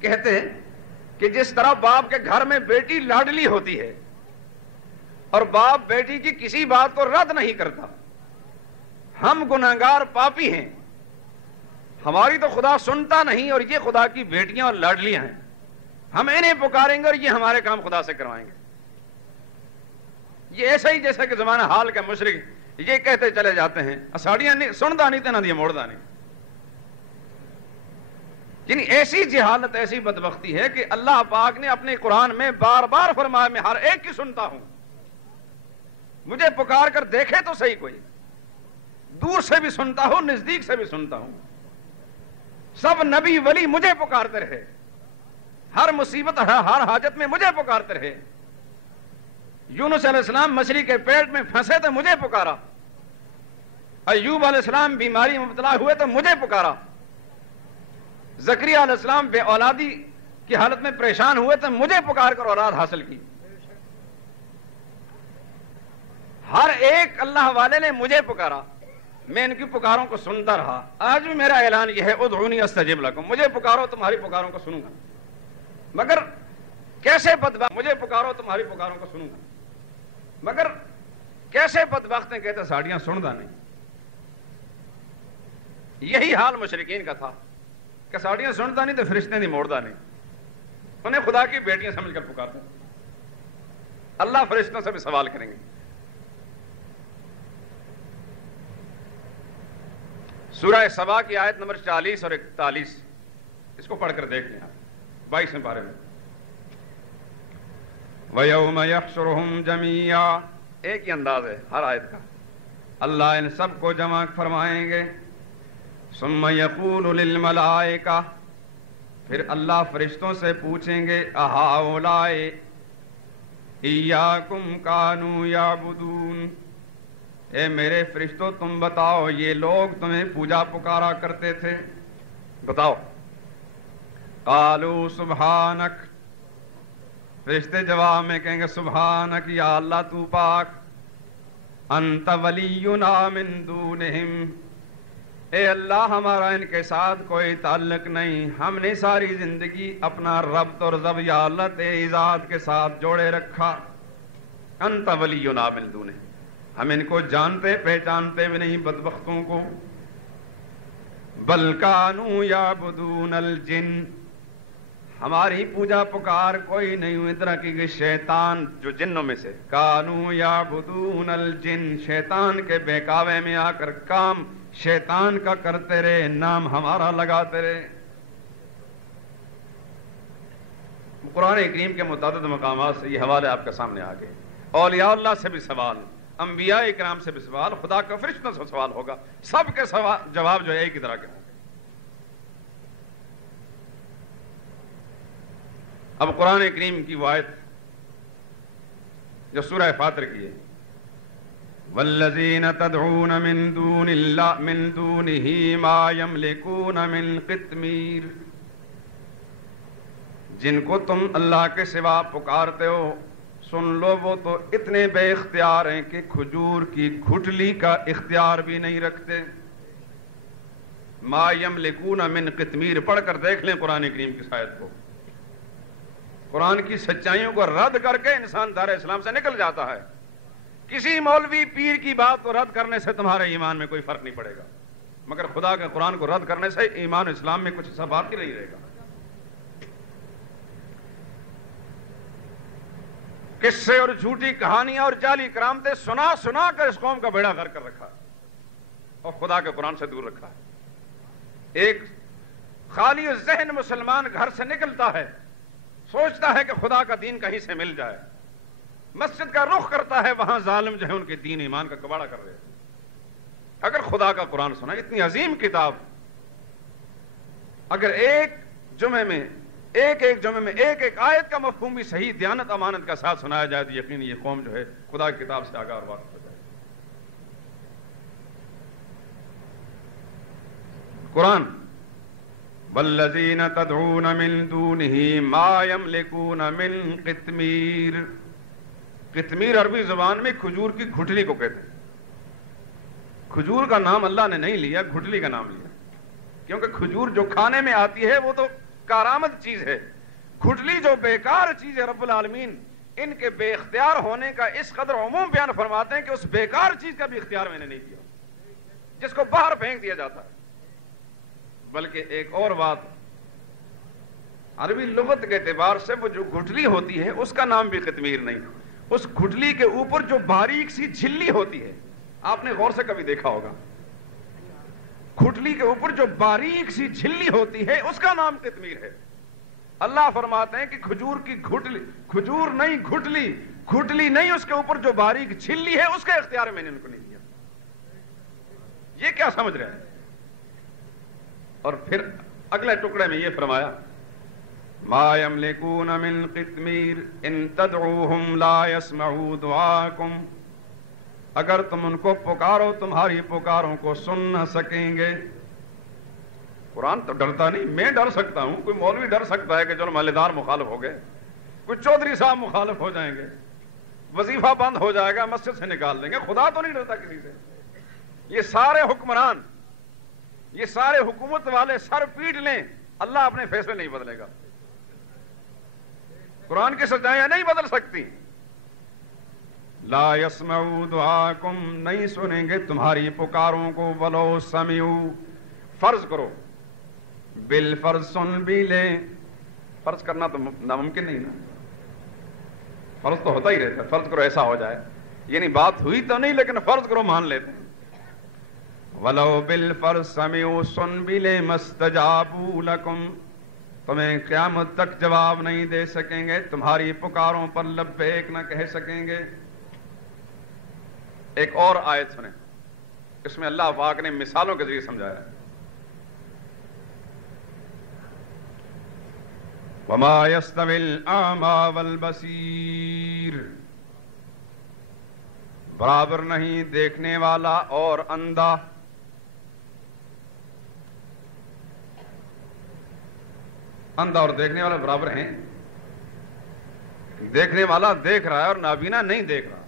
کہتے ہیں کہ جس طرح باپ کے گھر میں بیٹی لاڈلی ہوتی ہے، اور باپ بیٹی کی کسی بات کو رد نہیں کرتا. ہم گنہگار پاپی ہیں، ہماری تو خدا سنتا نہیں، اور یہ خدا کی بیٹیاں اور لاڈلیاں ہیں. ہم انہیں پکاریں گے اور یہ ہمارے کام خدا سے کروائیں گے. یہ ایسا ہی جیسا کہ زمانہ حال کے مشرک یہ کہتے چلے جاتے ہیں اساڑیاں نہیں سنتا نہیں تنا دیا موڑتا نہیں. یعنی ایسی جہالت، ایسی بدبختی ہے کہ اللہ پاک نے اپنے قرآن میں بار بار فرمایا میں ہر ایک کی سنتا ہوں. مجھے پکار کر دیکھے تو صحیح، کوئی دور سے بھی سنتا ہوں، نزدیک سے بھی سنتا ہوں. سب نبی ولی مجھے پکارتے رہے، ہر مصیبت ہر حاجت میں مجھے پکارتے رہے. یونس علیہ السلام مچھلی کے پیٹ میں پھنسے تو مجھے پکارا. ایوب علیہ السلام بیماری میں مبتلا ہوئے تو مجھے پکارا. زکریا علیہ السلام بے اولادی کی حالت میں پریشان ہوئے تو مجھے پکار کر اولاد حاصل کی. ہر ایک اللہ والے نے مجھے پکارا، میں ان کی پکاروں کو سنتا رہا. آج بھی میرا اعلان یہ ہے ادعونی استجب لکم، مجھے پکارو تمہاری پکاروں کو سنوں گا. مگر کیسے بدبخت، مجھے پکارو تمہاری پکاروں کو سنوں گا. مگر کیسے بدبخت ہیں، کہتے ساڑیاں سندا نہیں. یہی حال مشرکین کا تھا کہ ساڑیاں سنتا نہیں تو فرشتے نہیں موڑتا نہیں. انہیں خدا کی بیٹیاں سمجھ کر پکارتے. اللہ فرشتوں سے بھی سوال کریں گے. سورہ سبا کی آیت نمبر 40 اور 41 اس کو پڑھ کر دیکھ لیں آپ 22 پارے میں. وَيَوْمَ يَحْشُرُهُمْ جَمِيعًا، ایک ہی انداز ہے ہر آیت کا. اللہ ان سب کو جمع فرمائیں گے. ثُمَّ يَقُولُ لِلْمَلَائِكَةِ، پھر اللہ فرشتوں سے پوچھیں گے أَهَؤُلَاءِ إِيَّاكُمْ كَانُوا يَعْبُدُونَ، اے میرے فرشتوں تم بتاؤ یہ لوگ تمہیں پوجا پکارا کرتے تھے، بتاؤ. قالوا سبحانک، فرشتے جواب میں کہیں گے سبحانک یا اللہ تو پاک. انت ولینا من دونہم، اے اللہ ہمارا ان کے ساتھ کوئی تعلق نہیں، ہم نے ساری زندگی اپنا ربط اور ذبیالت ایزاد کے ساتھ جوڑے رکھا. انت ولینا من دونہم، ہم ان کو جانتے پہچانتے بھی نہیں بدبختوں کو. بل کانوا یعبدون الجن، ہماری پوجا پکار کوئی نہیں ہوئی طرح کی شیطان جو جنوں میں سے. کانوا یعبدون الجن، شیطان کے بہکاوے میں آ کر کام شیطان کا کرتے رہے، نام ہمارا لگاتے رہے. قرآن کریم کے متعدد مقامات سے یہ حوالے آپ کے سامنے آ گئے. اولیاء اللہ سے بھی سوال، انبیاء کرام سے بھی سوال، خدا کا فرشتوں سے سوال ہوگا. سب کے جواب جو ہے ایک ہی طرح کے ہوں گے. اب قرآن کریم کی وہ آیت جو سورہ فاطر کی ہے، والذین تدعون من دون اللہ من دونہ ما یملکون من قطمیر، جن کو تم اللہ کے سوا پکارتے ہو سن لو وہ تو اتنے بے اختیار ہیں کہ کھجور کی گھٹلی کا اختیار بھی نہیں رکھتے. ما یملکون من قطمیر پڑھ کر دیکھ لیں قرآن کریم کی آیت کو. قرآن کی سچائیوں کو رد کر کے انسان دار اسلام سے نکل جاتا ہے. کسی مولوی پیر کی بات کو رد کرنے سے تمہارے ایمان میں کوئی فرق نہیں پڑے گا، مگر خدا کے قرآن کو رد کرنے سے ایمان اسلام میں کچھ ایسا باقی نہیں رہے گا. قصے اور جھوٹی کہانیاں اور جعلی کرامتیں سنا سنا کر اس قوم کا بیڑا غرق کر رکھا اور خدا کے قرآن سے دور رکھا ہے. ایک خالی ذہن مسلمان گھر سے نکلتا ہے، سوچتا ہے کہ خدا کا دین کہیں سے مل جائے، مسجد کا رخ کرتا ہے، وہاں ظالم جو ہے ان کے دین ایمان کا کباڑا کر رہے ہیں. اگر خدا کا قرآن سنا، اتنی عظیم کتاب، اگر ایک جمعے میں ایک آیت کا مفہوم بھی صحیح دیانت امانت کا ساتھ سنایا جائے تو یقین یہ قوم جو ہے خدا کی کتاب سے آگاہ اور واقف ہو جائے. قرآن والذین تدعون من دونہ ما یملکون من قطمیر، قطمیر عربی زبان میں کھجور کی گھٹلی کو کہتے ہیں. کھجور کا نام اللہ نے نہیں لیا، گھٹلی کا نام لیا، کیونکہ کھجور جو کھانے میں آتی ہے وہ تو کارآمد چیز ہے. گھٹلی جو بیکار چیز ہے رب العالمین ان کے بے اختیار ہونے کا اس قدر عموم بیان فرماتے ہیں کہ اس بیکار چیز کا بھی اختیار میں نے نہیں کیا جس کو باہر پھینک دیا جاتا ہے. بلکہ ایک اور بات، عربی لغت کے اعتبار سے وہ جو گھٹلی ہوتی ہے اس کا نام بھی قطمیر نہیں. اس گھٹلی کے اوپر جو باریک سی جھلی ہوتی ہے، آپ نے غور سے کبھی دیکھا ہوگا، گھٹلی کے اوپر جو باریک سی جھلی ہوتی ہے اس کا نام قطمیر ہے. اللہ فرماتے ہیں کہ کھجور کی گھٹلی، کھجور نہیں گھٹلی، گھٹلی نہیں، اس کے اوپر جو باریک جھلی ہے اس کا اختیار میں نے ان کو نہیں دیا. یہ کیا سمجھ رہے ہیں؟ اور پھر اگلے ٹکڑے میں یہ فرمایا ما یملکون من قطمیر ان تدعوہم لا يسمعوا دعاکم، اگر تم ان کو پکارو تمہاری پکاروں کو سن نہ سکیں گے. قرآن تو ڈرتا نہیں، میں ڈر سکتا ہوں، کوئی مولوی ڈر سکتا ہے کہ چلو محلے دار مخالف ہو گئے، کوئی چودھری صاحب مخالف ہو جائیں گے، وظیفہ بند ہو جائے گا، مسجد سے نکال دیں گے. خدا تو نہیں ڈرتا کسی سے. یہ سارے حکمران، یہ سارے حکومت والے سر پیٹ لیں، اللہ اپنے فیصلے نہیں بدلے گا. قرآن کی سچائیاں نہیں بدل سکتی. لا يسمعوا دعاکم، نہیں سنیں گے تمہاری پکاروں کو. ولو سمعوا، فرض کرو، بالفرض سن بھی لیں. فرض کرنا تو ناممکن نہیں نا، فرض تو ہوتا ہی رہتا ہے. فرض کرو ایسا ہو جائے، یعنی بات ہوئی تو نہیں لیکن فرض کرو مان لیتے ہیں. ولو بالفرض سمعوا، سن بھی لیں. مستجابوا لکم، تمہیں قیامت تک جواب نہیں دے سکیں گے، تمہاری پکاروں پر لبیک نہ کہہ سکیں گے. ایک اور آیت سنیں، اس میں اللہ پاک نے مثالوں کے ذریعے سمجھایا. وما يستوي الأعمى والبصير، برابر نہیں دیکھنے والا اور اندھا. اندھا اور دیکھنے والا برابر ہیں؟ دیکھنے والا دیکھ رہا ہے اور نابینا نہیں دیکھ رہا.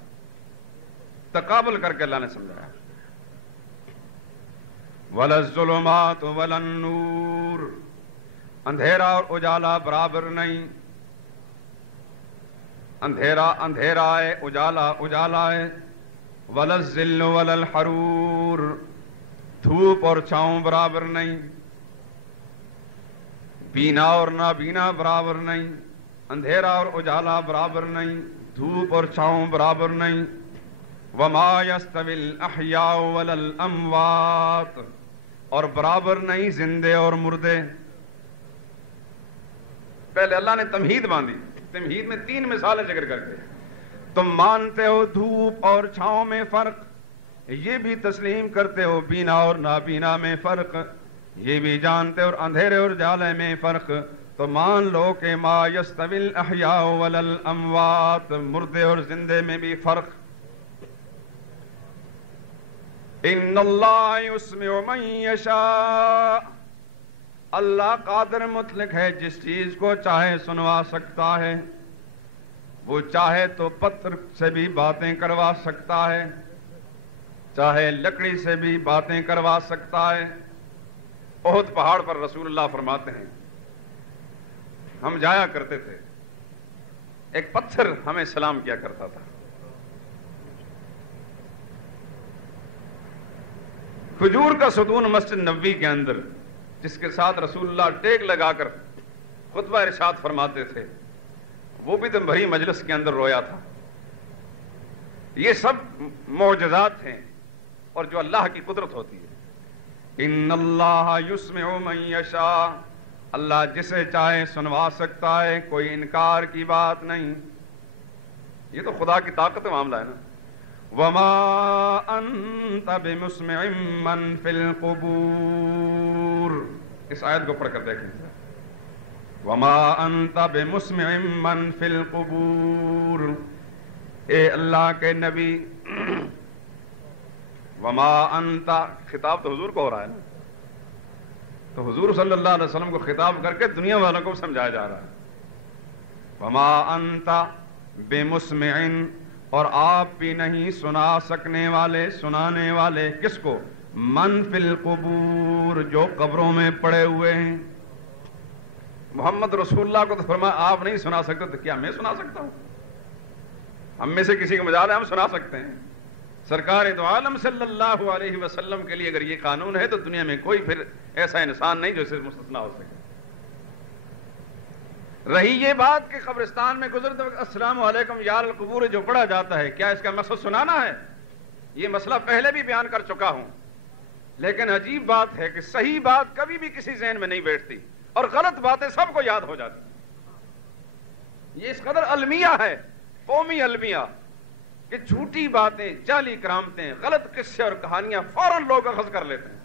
تقابل کر کے اللہ نے سمجھایا. وَلَا الظُّلُمَاتُ وَلَا النُّورُ، اندھیرا اور اجالا برابر نہیں. اندھیرا اندھیرا ہے، اجالا اجالا ہے. وَلَا الظِّلُّ وَلَا الْحَرُورُ، دھوپ اور چھاؤں برابر نہیں. بینا اور نابینا برابر نہیں. اندھیرا اور اجالا برابر نہیں، دھوپ اور چھاؤں برابر نہیں. وَمَا يَسْتَوِي الْأَحْيَاءُ وَلَا الْأَمْوَاتُ، اور برابر نہیں زندے اور مردے. پہلے اللہ نے تمہید باندھی، تمہید میں 3 مثالیں ذکر کر کے تم مانتے ہو دھوپ اور چھاؤں میں فرق، یہ بھی تسلیم کرتے ہو بینا اور نابینا میں فرق، یہ بھی جانتے اور اندھیرے اور جالے میں فرق، تو مان لو کہ ما یستوی الاحیاء ولا الاموات، مردے اور زندے میں بھی فرق. ان اللہ یسمع من یشاء، اللہ قادر مطلق ہے، جس چیز کو چاہے سنوا سکتا ہے. وہ چاہے تو پتھر سے بھی باتیں کروا سکتا ہے، چاہے لکڑی سے بھی باتیں کروا سکتا ہے. احد پہاڑ پر رسول اللہ فرماتے ہیں ہم جایا کرتے تھے، ایک پتھر ہمیں سلام کیا کرتا تھا. کھجور کا ستون مسجد نبوی کے اندر، جس کے ساتھ رسول اللہ ٹیک لگا کر خطبہ ارشاد فرماتے تھے، وہ بھی دم بھری مجلس کے اندر رویا تھا. یہ سب معجزات ہیں اور جو اللہ کی قدرت ہوتی ہے. ان اللہ یسمع من یشاء، اللہ جسے چاہے سنوا سکتا ہے، کوئی انکار کی بات نہیں. یہ تو خدا کی طاقت کا معاملہ ہے نا. وما انت بمسمع من فی القبور، اس آیت کو پڑھ کر دیکھیں. وما انت بمسمع من فی القبور، اے اللہ کے نبی، وما انت، خطاب تو حضور کو ہو رہا ہے نا، تو حضور صلی اللہ علیہ وسلم کو خطاب کر کے دنیا والوں کو سمجھایا جا رہا ہے. وما انت بمسمع، اور آپ بھی نہیں سنا سکنے والے، سنانے والے کس کو؟ من فی القبور، جو قبروں میں پڑے ہوئے ہیں. محمد رسول اللہ کو تو فرمایا آپ نہیں سنا سکتے، تو کیا میں سنا سکتا ہوں؟ ہم میں سے کسی کو مجال ہے ہم سنا سکتے ہیں. سرکار دو عالم صلی اللہ علیہ وسلم کے لیے اگر یہ قانون ہے تو دنیا میں کوئی پھر ایسا انسان نہیں جو اسے مستثنا ہو سکے. رہی یہ بات کہ قبرستان میں گزرتے وقت السلام علیکم یا القبور جو پڑھا جاتا ہے کیا اس کا مقصد سنانا ہے؟ یہ مسئلہ پہلے بھی بیان کر چکا ہوں. لیکن عجیب بات ہے کہ صحیح بات کبھی بھی کسی ذہن میں نہیں بیٹھتی اور غلط باتیں سب کو یاد ہو جاتی. یہ اس قدر المیہ ہے، قومی المیہ، کہ جھوٹی باتیں، جعلی کرامتیں، غلط قصے اور کہانیاں فوراً لوگ اخذ کر لیتے ہیں.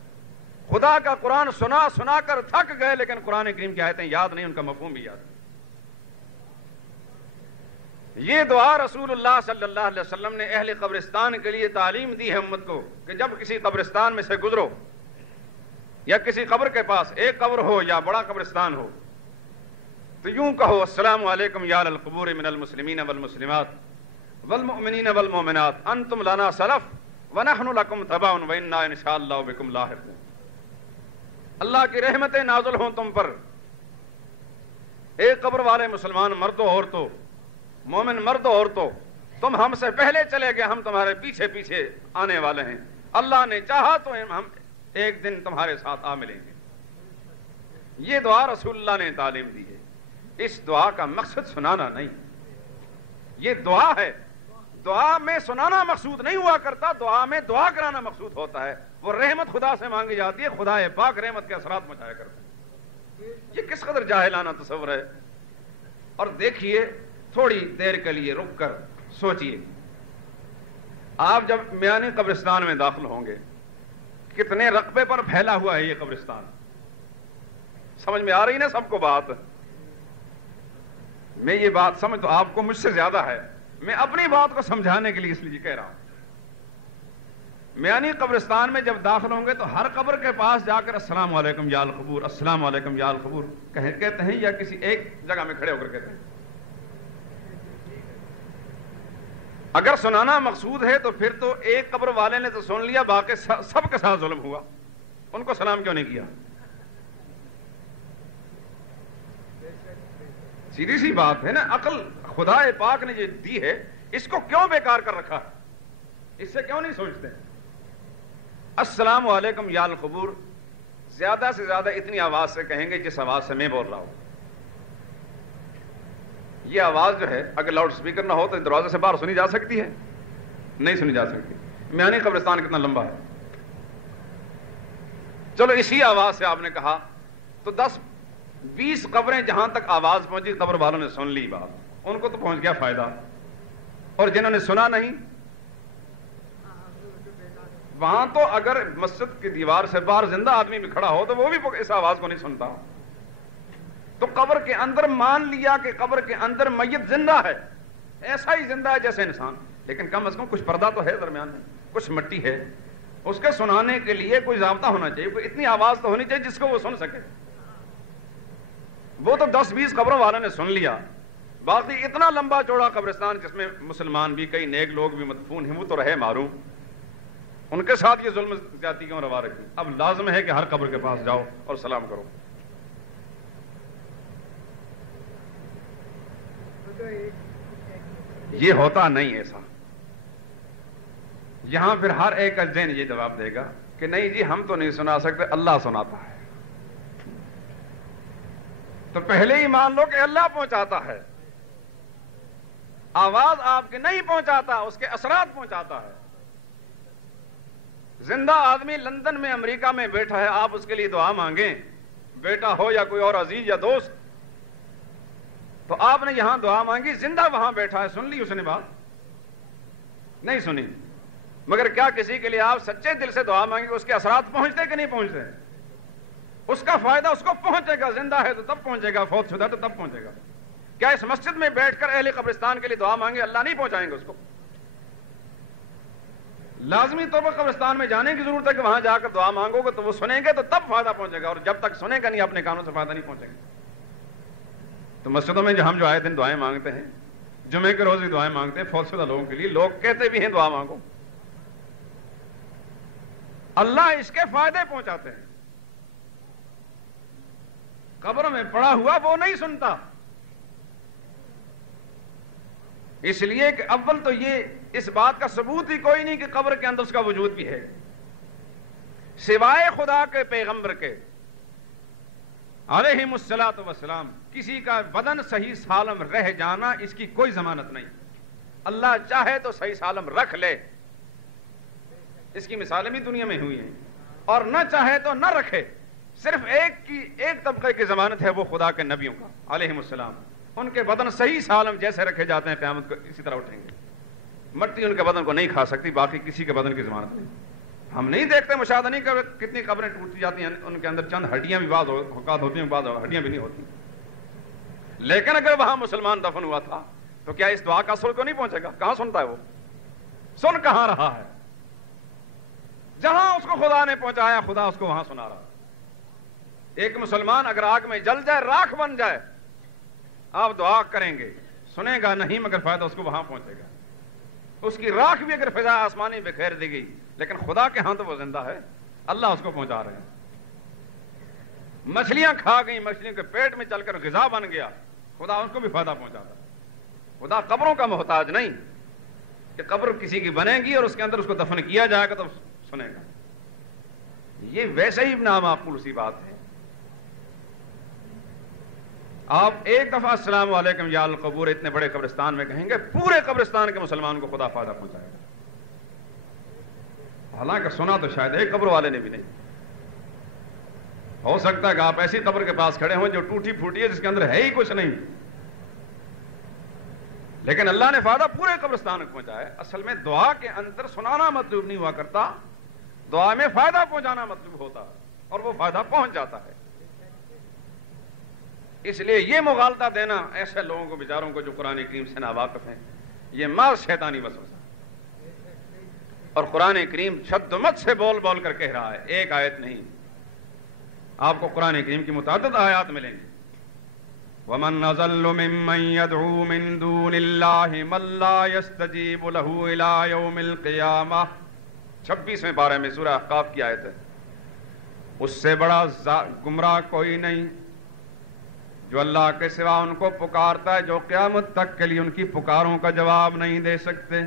خدا کا قرآن سنا کر تھک گئے لیکن قرآن کریم کی آیتیں یاد نہیں، ان کا مفہوم بھی یاد نہیں. یہ دعا رسول اللہ صلی اللہ علیہ وسلم نے اہل قبرستان کے لیے تعلیم دی ہے امت کو کہ جب کسی قبرستان میں سے گزرو یا کسی قبر کے پاس، ایک قبر ہو یا بڑا قبرستان ہو، تو یوں کہو السلام علیکم یا القبور من المسلمین والمسلمات والمؤمنین والمؤمنات انتم لنا سلف ونحن لکم تبع وانا انشاءاللہ بکم لاحقون. اللہ کی رحمتیں نازل ہوں تم پر، ایک قبر والے مسلمان مردوں عورتوں، مومن مردوں عورتوں، تم ہم سے پہلے چلے گئے، ہم تمہارے پیچھے پیچھے آنے والے ہیں، اللہ نے چاہا تو ہم ایک دن تمہارے ساتھ آ ملیں گے. یہ دعا رسول اللہ نے تعلیم دی ہے. اس دعا کا مقصد سنانا نہیں، یہ دعا ہے. دعا میں سنانا مقصود نہیں ہوا کرتا، دعا میں دعا کرانا مقصود ہوتا ہے. وہ رحمت خدا سے مانگی جاتی ہے، خدا پاک رحمت کے اثرات مچایا کرتا ہے. یہ کس قدر جاہلانہ تصور ہے. اور دیکھیے تھوڑی دیر کے لیے رک کر سوچئے، آپ جب میانی قبرستان میں داخل ہوں گے کتنے رقبے پر پھیلا ہوا ہے یہ قبرستان. سمجھ میں آ رہی نا سب کو بات؟ میں یہ بات سمجھ تو آپ کو مجھ سے زیادہ ہے، میں اپنی بات کو سمجھانے کے لیے اس لیے کہہ رہا ہوں. میانی قبرستان میں جب داخل ہوں گے تو ہر قبر کے پاس جا کر السلام علیکم یا القبور، السلام علیکم یا القبور کہتے ہیں یا کسی ایک جگہ میں کھڑے ہو کر کہتے ہیں؟ اگر سنانا مقصود ہے تو پھر تو ایک قبر والے نے تو سن لیا، باقی سب کے ساتھ ظلم ہوا. ان کو سلام کیوں نہیں کیا؟ سیدھی سی بات ہے نا. عقل خدا پاک نے یہ دی ہے، اس کو کیوں بیکار کر رکھا ہے؟ اس سے کیوں نہیں سوچتے؟ السلام علیکم یا القبور زیادہ سے زیادہ اتنی آواز سے کہیں گے جس آواز سے میں بول رہا ہوں. یہ آواز جو ہے اگر لاؤڈ سپیکر نہ ہو تو دروازے سے باہر سنی جا سکتی ہے؟ نہیں سنی جا سکتی. میانی قبرستان کتنا لمبا ہے؟ چلو اسی آواز سے آپ نے کہا تو 10-20 قبریں جہاں تک آواز پہنچی قبر والوں نے سن لی بات، ان کو تو پہنچ گیا فائدہ. اور جنہوں نے سنا نہیں وہاں تو اگر مسجد کی دیوار سے باہر زندہ آدمی بھی کھڑا ہو تو وہ بھی اس آواز کو نہیں سنتا. تو قبر کے اندر مان لیا کہ قبر کے اندر میت زندہ ہے، ایسا ہی زندہ ہے جیسے انسان، لیکن کم از کم کچھ پردہ تو ہے درمیان میں، کچھ مٹی ہے. اس کے سنانے کے لیے کوئی ضابطہ ہونا چاہیے، کوئی اتنی آواز تو ہونی چاہیے جس کو وہ سن سکے. وہ تو 10-20 قبروں والوں نے سن لیا، باقی اتنا لمبا چوڑا قبرستان جس میں مسلمان بھی کئی نیک لوگ بھی مدفون ہیں وہ تو رہے معروم، ان کے ساتھ یہ ظلم زیادتی کیوں روا رکھی؟ اب لازم ہے کہ ہر قبر کے پاس جاؤ اور سلام کرو. یہ ہوتا نہیں ایسا. یہاں پھر ہر ایک کا ذہن یہ جواب دے گا کہ نہیں جی ہم تو نہیں سنا سکتے، اللہ سناتا ہے. تو پہلے ہی مان لو کہ اللہ پہنچاتا ہے، آواز آپ کے نہیں پہنچاتا، اس کے اثرات پہنچاتا ہے. زندہ آدمی لندن میں امریکہ میں بیٹھا ہے، آپ اس کے لیے دعا مانگیں، بیٹا ہو یا کوئی اور عزیز یا دوست، تو آپ نے یہاں دعا مانگی، زندہ وہاں بیٹھا ہے، سن لی اس نے بات؟ نہیں سنی. مگر کیا کسی کے لیے آپ سچے دل سے دعا مانگیں اس کے اثرات پہنچتے کہ نہیں پہنچتے؟ اس کا فائدہ اس کو پہنچے گا، زندہ ہے تو تب پہنچے گا، فوت شدہ تو تب پہنچے گا. کیا اس مسجد میں بیٹھ کر اہل قبرستان کے لیے دعا مانگے اللہ نہیں پہنچائیں گے اس کو؟ لازمی طور پر قبرستان میں جانے کی ضرورت ہے کہ وہاں جا کر دعا مانگو گے تو وہ سنیں گے تو تب فائدہ پہنچے گا، اور جب تک سنیں گا نہیں اپنے کانوں سے فائدہ نہیں پہنچے گا. تو مسجدوں میں ہم جو آئے دن دعائیں مانگتے ہیں، جمعے کے روز بھی دعائیں مانگتے ہیں فوت شدہ لوگوں کے لیے، لوگ کہتے بھی ہیں دعا مانگو، اللہ اس کے فائدے پہنچاتے ہیں. قبر میں پڑا ہوا وہ نہیں سنتا. اس لیے کہ اول تو یہ اس بات کا ثبوت ہی کوئی نہیں کہ قبر کے اندر اس کا وجود بھی ہے، سوائے خدا کے پیغمبر کے علیہم الصلاۃ والسلام کسی کا بدن صحیح سالم رہ جانا اس کی کوئی ضمانت نہیں۔ اللہ چاہے تو صحیح سالم رکھ لے، اس کی مثالیں بھی دنیا میں ہوئی ہیں، اور نہ چاہے تو نہ رکھے۔ صرف ایک طبقے کی ضمانت ہے، وہ خدا کے نبیوں کا علیہم السلام، ان کے بدن صحیح سالم جیسے رکھے جاتے ہیں قیامت کو اسی طرح اٹھیں گے، مٹی ان کے بدن کو نہیں کھا سکتی، باقی کسی کے بدن کی ضمانت نہیں۔ ہم نہیں دیکھتے، مشاہدہ نہیں کرتے کتنی قبریں ٹوٹتی جاتی ہیں، ان کے اندر چند ہڈیاں بھی بعض اوقات ہوتی ہیں، بعض ہڈیاں بھی نہیں ہوتی، لیکن اگر وہاں مسلمان دفن ہوا تھا تو کیا اس دعا کا اثر کو نہیں پہنچے گا؟ کہاں سنتا ہے وہ؟ سن کہاں رہا ہے؟ جہاں اس کو خدا نے پہنچایا خدا اس کو وہاں سنا رہا۔ ایک مسلمان اگر آگ میں جل جائے، راکھ بن جائے، آپ دعا کریں گے، سنے گا نہیں، مگر فائدہ اس کو وہاں پہنچے گا۔ اس کی راکھ بھی اگر فضا آسمانی بکھیر دی گئی، لیکن خدا کے ہاں تو وہ زندہ ہے، اللہ اس کو پہنچا رہے ہیں۔ مچھلیاں کھا گئی، مچھلیوں کے پیٹ میں چل کر غذا بن گیا، خدا اس کو بھی فائدہ پہنچاتا ہے۔ خدا قبروں کا محتاج نہیں کہ قبر کسی کی بنے گی اور اس کے اندر اس کو دفن کیا جائے گا تو سنے گا، یہ ویسے ہی نامعقول سی بات ہے۔ آپ ایک دفعہ السلام علیکم یا القبور اتنے بڑے قبرستان میں کہیں گے، پورے قبرستان کے مسلمان کو خدا فائدہ پہنچائے گا۔ حالانکہ سنا تو شاید ایک قبر والے نے بھی نہیں۔ ہو سکتا ہے کہ آپ ایسی قبر کے پاس کھڑے ہوں جو ٹوٹی پھوٹی ہے، جس کے اندر ہے ہی کچھ نہیں، لیکن اللہ نے فائدہ پورے قبرستان کو پہنچایا ہے۔ اصل میں دعا کے اندر سنانا مطلوب نہیں ہوا کرتا، دعا میں فائدہ پہنچانا مطلوب ہوتا، اور وہ فائدہ پہنچ جاتا ہے۔ اس لیے یہ مغالطہ دینا ایسے لوگوں کو، بیچاروں کو جو قرآن کریم سے ناواقف ہیں، یہ محض شیطانی وسوسہ۔ اور قرآن کریم شد و مت سے بول بول کر کہہ رہا ہے، ایک آیت نہیں، آپ کو قرآن کریم کی متعدد آیات ملیں گی۔ وَمَنْ أَضَلُّ مِمَّنْ يَدْعُو مِن دُونِ اللَّهِ مَن لَّا يَسْتَجِيبُ لَهُ إِلَىٰ يَوْمِ الْقِيَامَةِ 26ویں پارے میں سورہ احقاف کی آیت ہے۔ اس سے بڑا گمراہ کوئی نہیں جو اللہ کے سوا ان کو پکارتا ہے، جو قیامت تک کے لیے ان کی پکاروں کا جواب نہیں دے سکتے۔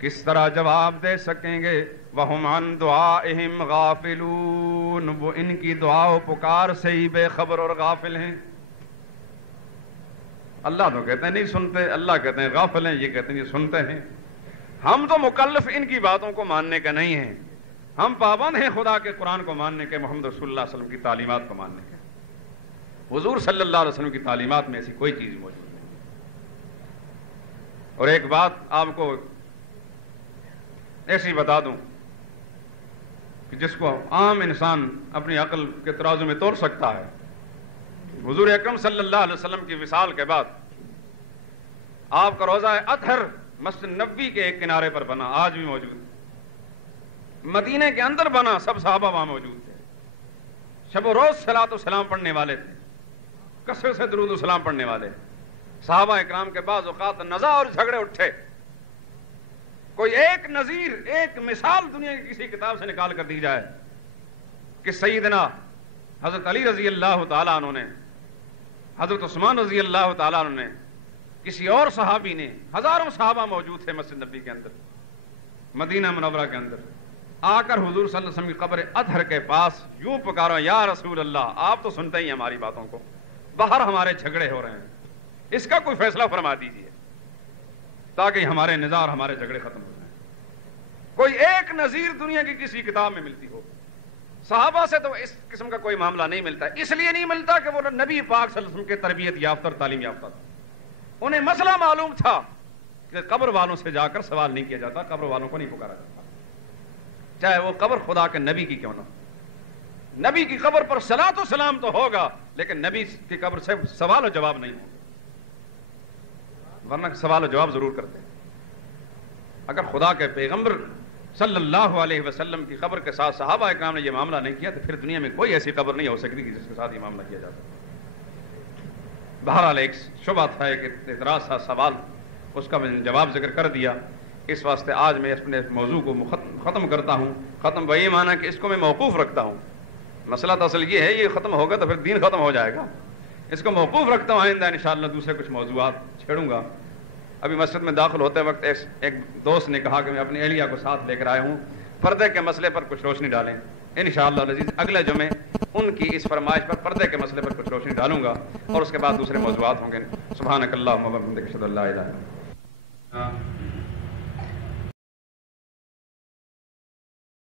کس طرح جواب دے سکیں گے؟ وَهُمْ عَن دُعَائِهِمْ غَافِلُونَ، وہ ان کی دعا و پکار سے ہی بے خبر اور غافل ہیں۔ اللہ تو کہتے ہیں نہیں سنتے، اللہ کہتے ہیں غافل ہیں، یہ کہتے ہیں یہ سنتے ہیں۔ ہم تو مکلف ان کی باتوں کو ماننے کا نہیں ہیں، ہم پابند ہیں خدا کے قرآن کو ماننے کے، محمد رسول اللہ صلی اللہ علیہ وسلم کی تعلیمات کو ماننے کے۔ حضور صلی اللہ علیہ وسلم کی تعلیمات میں ایسی کوئی چیز موجود نہیں۔ اور ایک بات آپ کو ایسی بتا دوں کہ جس کو عام انسان اپنی عقل کے ترازو میں توڑ سکتا ہے، حضور اکرم صلی اللہ علیہ وسلم کی وصال کے بعد آپ کا روضہ اطہر مسجد نبوی کے ایک کنارے پر بنا، آج بھی موجود، مدینے کے اندر بنا، سب صحابہ وہاں موجود تھے، شب و روز صلاۃ و سلام پڑھنے والے تھے، کثرت سے درود و سلام پڑھنے والے۔ صحابہ اکرام کے بعض اوقات نزاع اور جھگڑے اٹھے، کوئی ایک نظیر، ایک مثال دنیا کی کسی کتاب سے نکال کر دی جائے کہ سیدنا حضرت علی رضی اللہ تعالیٰ عنہ نے، حضرت عثمان رضی اللہ تعالیٰ عنہ نے، کسی اور صحابی نے، ہزاروں صحابہ موجود تھے مسجد نبی کے اندر، مدینہ منورہ کے اندر، آ کر حضور صلی اللہ علیہ وسلم کی قبر اطہر کے پاس یوں پکارا، یا رسول اللہ، آپ تو سنتے ہی ہماری باتوں کو، باہر ہمارے جھگڑے ہو رہے ہیں، اس کا کوئی فیصلہ فرما دیجیے تاکہ ہمارے نزاع اور ہمارے جھگڑے ختم ہو جائیں۔ کوئی ایک نظیر دنیا کی کسی کتاب میں ملتی ہو، صحابہ سے تو اس قسم کا کوئی معاملہ نہیں ملتا، اس لیے نہیں ملتا کہ وہ نبی پاک صلی اللہ علیہ وسلم کے تربیت یافتہ اور تعلیم یافتہ تھا، انہیں مسئلہ معلوم تھا کہ قبر والوں سے جا کر سوال نہیں کیا جاتا، قبر والوں کو نہیں پکارا جاتا، چاہے وہ قبر خدا کے نبی کی کیوں نہ ہو۔ نبی کی قبر پر صلاۃ و سلام تو ہوگا، لیکن نبی کی قبر سے سوال و جواب نہیں ہوگا، ورنہ سوال و جواب ضرور کرتے ہیں۔ اگر خدا کے پیغمبر صلی اللہ علیہ وسلم کی قبر کے ساتھ صحابہ اکرام نے یہ معاملہ نہیں کیا تو پھر دنیا میں کوئی ایسی قبر نہیں ہو سکتی جس کے ساتھ یہ معاملہ کیا جاتا۔ بہرحال ایک شبہ تھا، ایک اعتراض تھا، سوال، اس کا میں نے جواب ذکر کر دیا۔ اس واسطے آج میں اپنے موضوع کو ختم کرتا ہوں، ختم بھائی معنی کہ اس کو میں موقوف رکھتا ہوں۔ مسئلہ تو اصل یہ ہے، یہ ختم ہوگا تو پھر دین ختم ہو جائے گا، اس کو موقوف رکھتا ہوں، آئندہ انشاءاللہ دوسرے کچھ موضوعات چھیڑوں گا۔ ابھی مسجد میں داخل ہوتے وقت ایک دوست نے کہا کہ میں اپنی اہلیہ کو ساتھ لے کر آیا ہوں، پردے کے مسئلے پر کچھ روشنی ڈالیں۔ انشاءاللہ العزیز اگلے جمعے ان کی اس فرمائش پر پردے کے مسئلے پر کچھ روشنی ڈالوں گا، اور اس کے بعد دوسرے موضوعات ہوں گے۔ سبحانک اللہم و بحمدک اشہد ان لا الہ الا انت۔